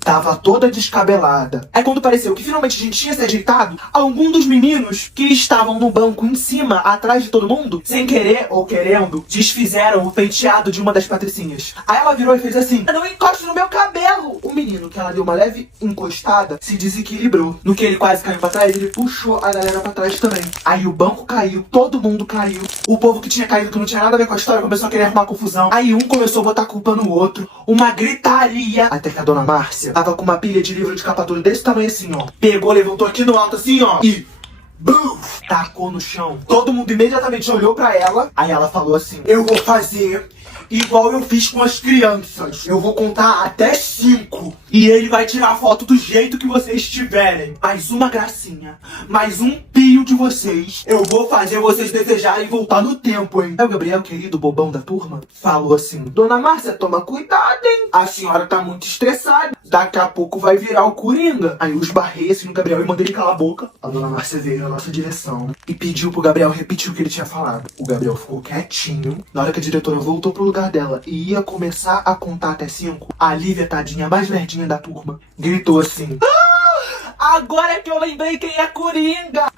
tava toda descabelada. Aí quando pareceu que finalmente a gente tinha se ajeitado, algum dos meninos que estavam no banco em cima, atrás de todo mundo, sem querer ou querendo, desfizeram o penteado de uma das patricinhas. Aí ela virou e fez assim: não encoste no meu cabelo! O menino, que ela deu uma leve encostada, se desequilibrou. No que ele quase caiu pra trás, ele puxou a galera pra trás também. Aí o banco caiu, todo mundo caiu. O povo que tinha caído, que não tinha nada a ver com a história, começou a querer arrumar confusão. Aí um começou a botar a culpa no outro. Uma gritaria. Até que a dona Márcia tava com uma pilha de livro de capa dura desse tamanho assim, ó. Pegou, levantou aqui no alto assim, ó. E buf, tacou no chão. Todo mundo imediatamente olhou pra ela. Aí ela falou assim: eu vou fazer igual eu fiz com as crianças. Eu vou contar até 5. E ele vai tirar a foto do jeito que vocês tiverem. Mais uma gracinha. Mais um pio de vocês. Eu vou fazer vocês desejarem voltar no tempo, hein? Aí o Gabriel, querido bobão da turma, falou assim: dona Márcia, toma cuidado, hein? A senhora tá muito estressada. Daqui a pouco vai virar o Coringa. Aí eu esbarrei assim no Gabriel e mandei ele calar a boca. A dona Márcia veio na nossa direção e pediu pro Gabriel repetir o que ele tinha falado. O Gabriel ficou quietinho. Na hora que a diretora voltou pro lugar dela e ia começar a contar até 5, a Lívia, tadinha, mais verdinha da turma, gritou assim: agora é que eu lembrei quem é Coringa!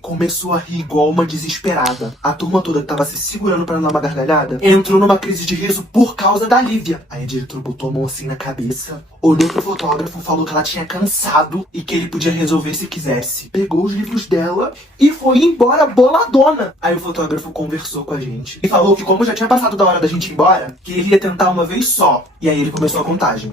Começou a rir igual uma desesperada. A turma toda que tava se segurando pra não dar uma gargalhada entrou numa crise de riso por causa da Lívia. Aí a diretora botou a mão assim na cabeça, olhou pro fotógrafo, falou que ela tinha cansado e que ele podia resolver se quisesse. Pegou os livros dela e foi embora boladona. Aí o fotógrafo conversou com a gente e falou que, como já tinha passado da hora da gente ir embora, que ele ia tentar uma vez só. E aí ele começou a contagem.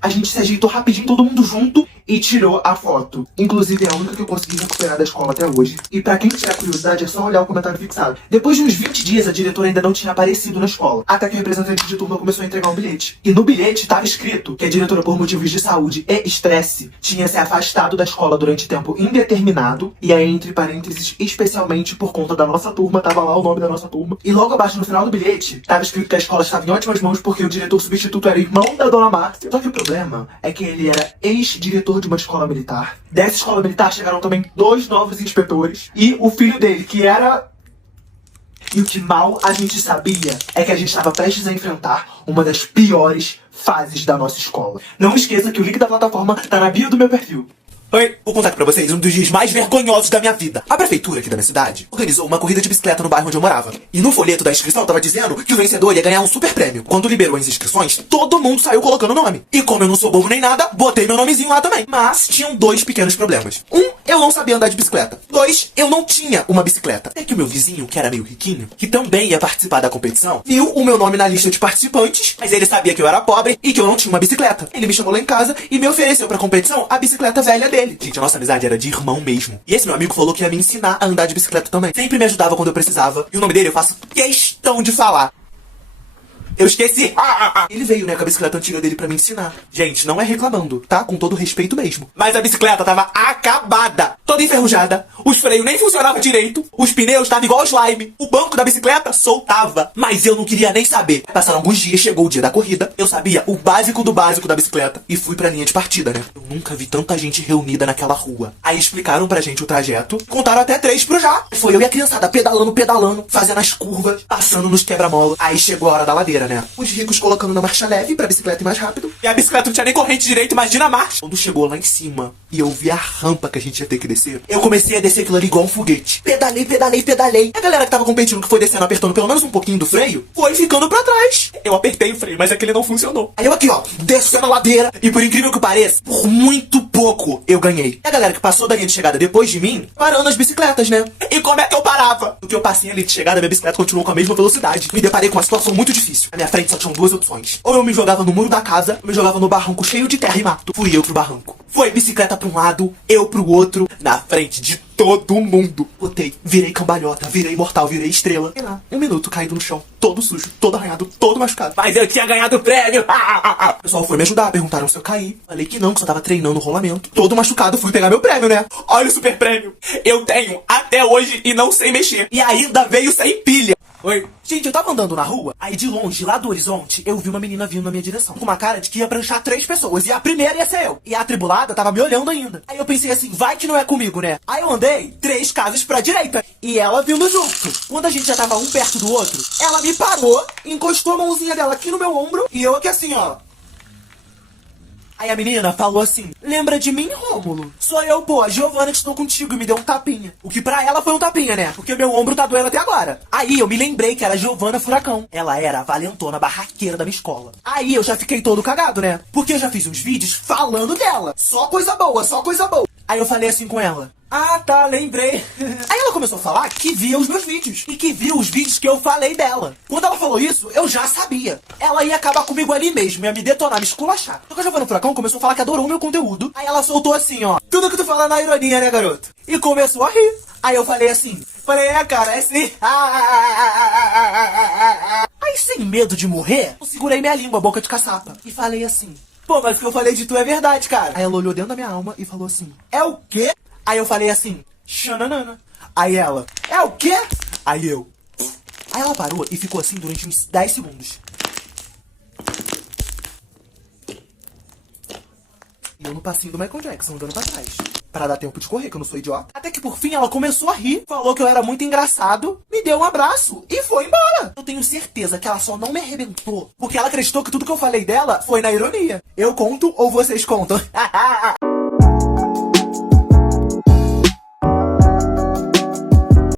A gente se ajeitou rapidinho, todo mundo junto, e tirou a foto. Inclusive, é a única que eu consegui recuperar da escola até hoje. E pra quem tiver curiosidade, é só olhar o comentário fixado. Depois de uns 20 dias, a diretora ainda não tinha aparecido na escola. Até que o representante de turma começou a entregar um bilhete. E no bilhete estava escrito que a diretora, por motivos de saúde e estresse, tinha se afastado da escola durante tempo indeterminado. E aí, entre parênteses, especialmente por conta da nossa turma, tava lá o nome da nossa turma. E logo abaixo, no final do bilhete, estava escrito que a escola estava em ótimas mãos porque o diretor substituto era irmão da dona Márcia. Só que o problema é que ele era ex-diretor de uma escola militar. Dessa escola militar chegaram também 2 novos inspetores. E o filho dele, que era... E o que mal a gente sabia é que a gente estava prestes a enfrentar uma das piores fases da nossa escola. Não esqueça que o link da plataforma tá na bio do meu perfil. Oi, vou contar aqui pra vocês um dos dias mais vergonhosos da minha vida. A prefeitura aqui da minha cidade organizou uma corrida de bicicleta no bairro onde eu morava. E no folheto da inscrição tava dizendo que o vencedor ia ganhar um super prêmio. Quando liberou as inscrições, todo mundo saiu colocando o nome. E como eu não sou bobo nem nada, botei meu nomezinho lá também. Mas tinham 2 pequenos problemas. Eu não sabia andar de bicicleta. 2, eu não tinha uma bicicleta. Até que o meu vizinho, que era meio riquinho, que também ia participar da competição, viu o meu nome na lista de participantes, mas ele sabia que eu era pobre e que eu não tinha uma bicicleta. Ele me chamou lá em casa e me ofereceu pra competição a bicicleta velha dele. Gente, a nossa amizade era de irmão mesmo. E esse meu amigo falou que ia me ensinar a andar de bicicleta também. Sempre me ajudava quando eu precisava. E o nome dele eu faço questão de falar. Eu esqueci. Ele veio, né, com a bicicleta antiga dele pra me ensinar. Gente, não é reclamando, tá? Com todo respeito mesmo. Mas a bicicleta tava acabada. Toda enferrujada. Os freios nem funcionavam direito. Os pneus estavam igual slime. O banco da bicicleta soltava. Mas eu não queria nem saber. Passaram alguns dias, chegou o dia da corrida. Eu sabia o básico do básico da bicicleta. E fui pra linha de partida, né? Eu nunca vi tanta gente reunida naquela rua. Aí explicaram pra gente o trajeto. Contaram até 3 pro já. Foi eu e a criançada pedalando, fazendo as curvas, passando nos quebra-mola. Aí chegou a hora da ladeira, né? Os ricos colocando na marcha leve pra bicicleta ir mais rápido. E a bicicleta não tinha nem corrente direito, imagina a marcha. Quando chegou lá em cima e eu vi a rampa que a gente ia ter que descer, eu comecei a descer aquilo ali igual um foguete. Pedalei. A galera que tava competindo, que foi descendo, apertando pelo menos um pouquinho do freio, foi ficando pra trás. Eu apertei o freio, mas aquele não funcionou. Aí eu aqui, ó, descendo a ladeira. E por incrível que pareça, por muito pouco eu ganhei. E a galera que passou da linha de chegada depois de mim, parando as bicicletas, né? E como é que eu parava? No que eu passei a linha de chegada, minha bicicleta continuou com a mesma velocidade. Me deparei com uma situação muito difícil. Na minha frente só tinham 2 opções. Ou eu me jogava no muro da casa, ou me jogava no barranco cheio de terra e mato. Fui eu pro barranco. Foi bicicleta pra um lado, eu pro outro, na frente de todo mundo. Botei, virei cambalhota, virei mortal, virei estrela. E lá, 1 minuto caído no chão, todo sujo, todo arranhado, todo machucado. Mas eu tinha ganhado o prêmio! O pessoal foi me ajudar, perguntaram se eu caí. Falei que não, que só tava treinando o rolamento. Todo machucado, fui pegar meu prêmio, né? Olha o super prêmio. Eu tenho até hoje e não sei mexer. E ainda veio sem pilha. Oi. Gente, eu tava andando na rua, aí de longe, lá do horizonte, eu vi uma menina vindo na minha direção, com uma cara de que ia pranchar 3 pessoas, e a primeira ia ser eu. E a atribulada tava me olhando ainda. Aí eu pensei assim, vai que não é comigo, né? Aí eu andei 3 casas pra direita, e ela vindo junto. Quando a gente já tava um perto do outro, ela me parou, encostou a mãozinha dela aqui no meu ombro e eu aqui assim, ó. Aí a menina falou assim, lembra de mim, Rômulo? Sou eu, pô, a Giovana que estou contigo, e me deu um tapinha. O que pra ela foi um tapinha, né? Porque meu ombro tá doendo até agora. Aí eu me lembrei que era a Giovana Furacão. Ela era a valentona barraqueira da minha escola. Aí eu já fiquei todo cagado, né? Porque eu já fiz uns vídeos falando dela. Só coisa boa, só coisa boa. Aí eu falei assim com ela. Ah, tá, lembrei. Aí ela começou a falar que via os meus vídeos. E que viu os vídeos que eu falei dela. Quando ela falou isso, eu já sabia. Ela ia acabar comigo ali mesmo, ia me detonar, me esculachar. Só que a Giovana Furacão começou a falar que adorou o meu conteúdo. Aí ela soltou assim, ó. Tudo que tu fala na ironia, né, garoto? E começou a rir. Aí eu falei assim. Falei, cara, é sim. Aí sem medo de morrer, eu segurei minha língua, boca de caçapa. E falei assim. Pô, mas o que eu falei de tu é verdade, cara. Aí ela olhou dentro da minha alma e falou assim. É o quê? Aí eu falei assim, xananana. Aí ela, é o quê? Aí eu. Aí ela parou e ficou assim durante uns 10 segundos. E eu no passinho do Michael Jackson, andando pra trás. Pra dar tempo de correr, que eu não sou idiota. Até que por fim ela começou a rir, falou que eu era muito engraçado, me deu um abraço e foi embora. Eu tenho certeza que ela só não me arrebentou, porque ela acreditou que tudo que eu falei dela foi na ironia. Eu conto ou vocês contam?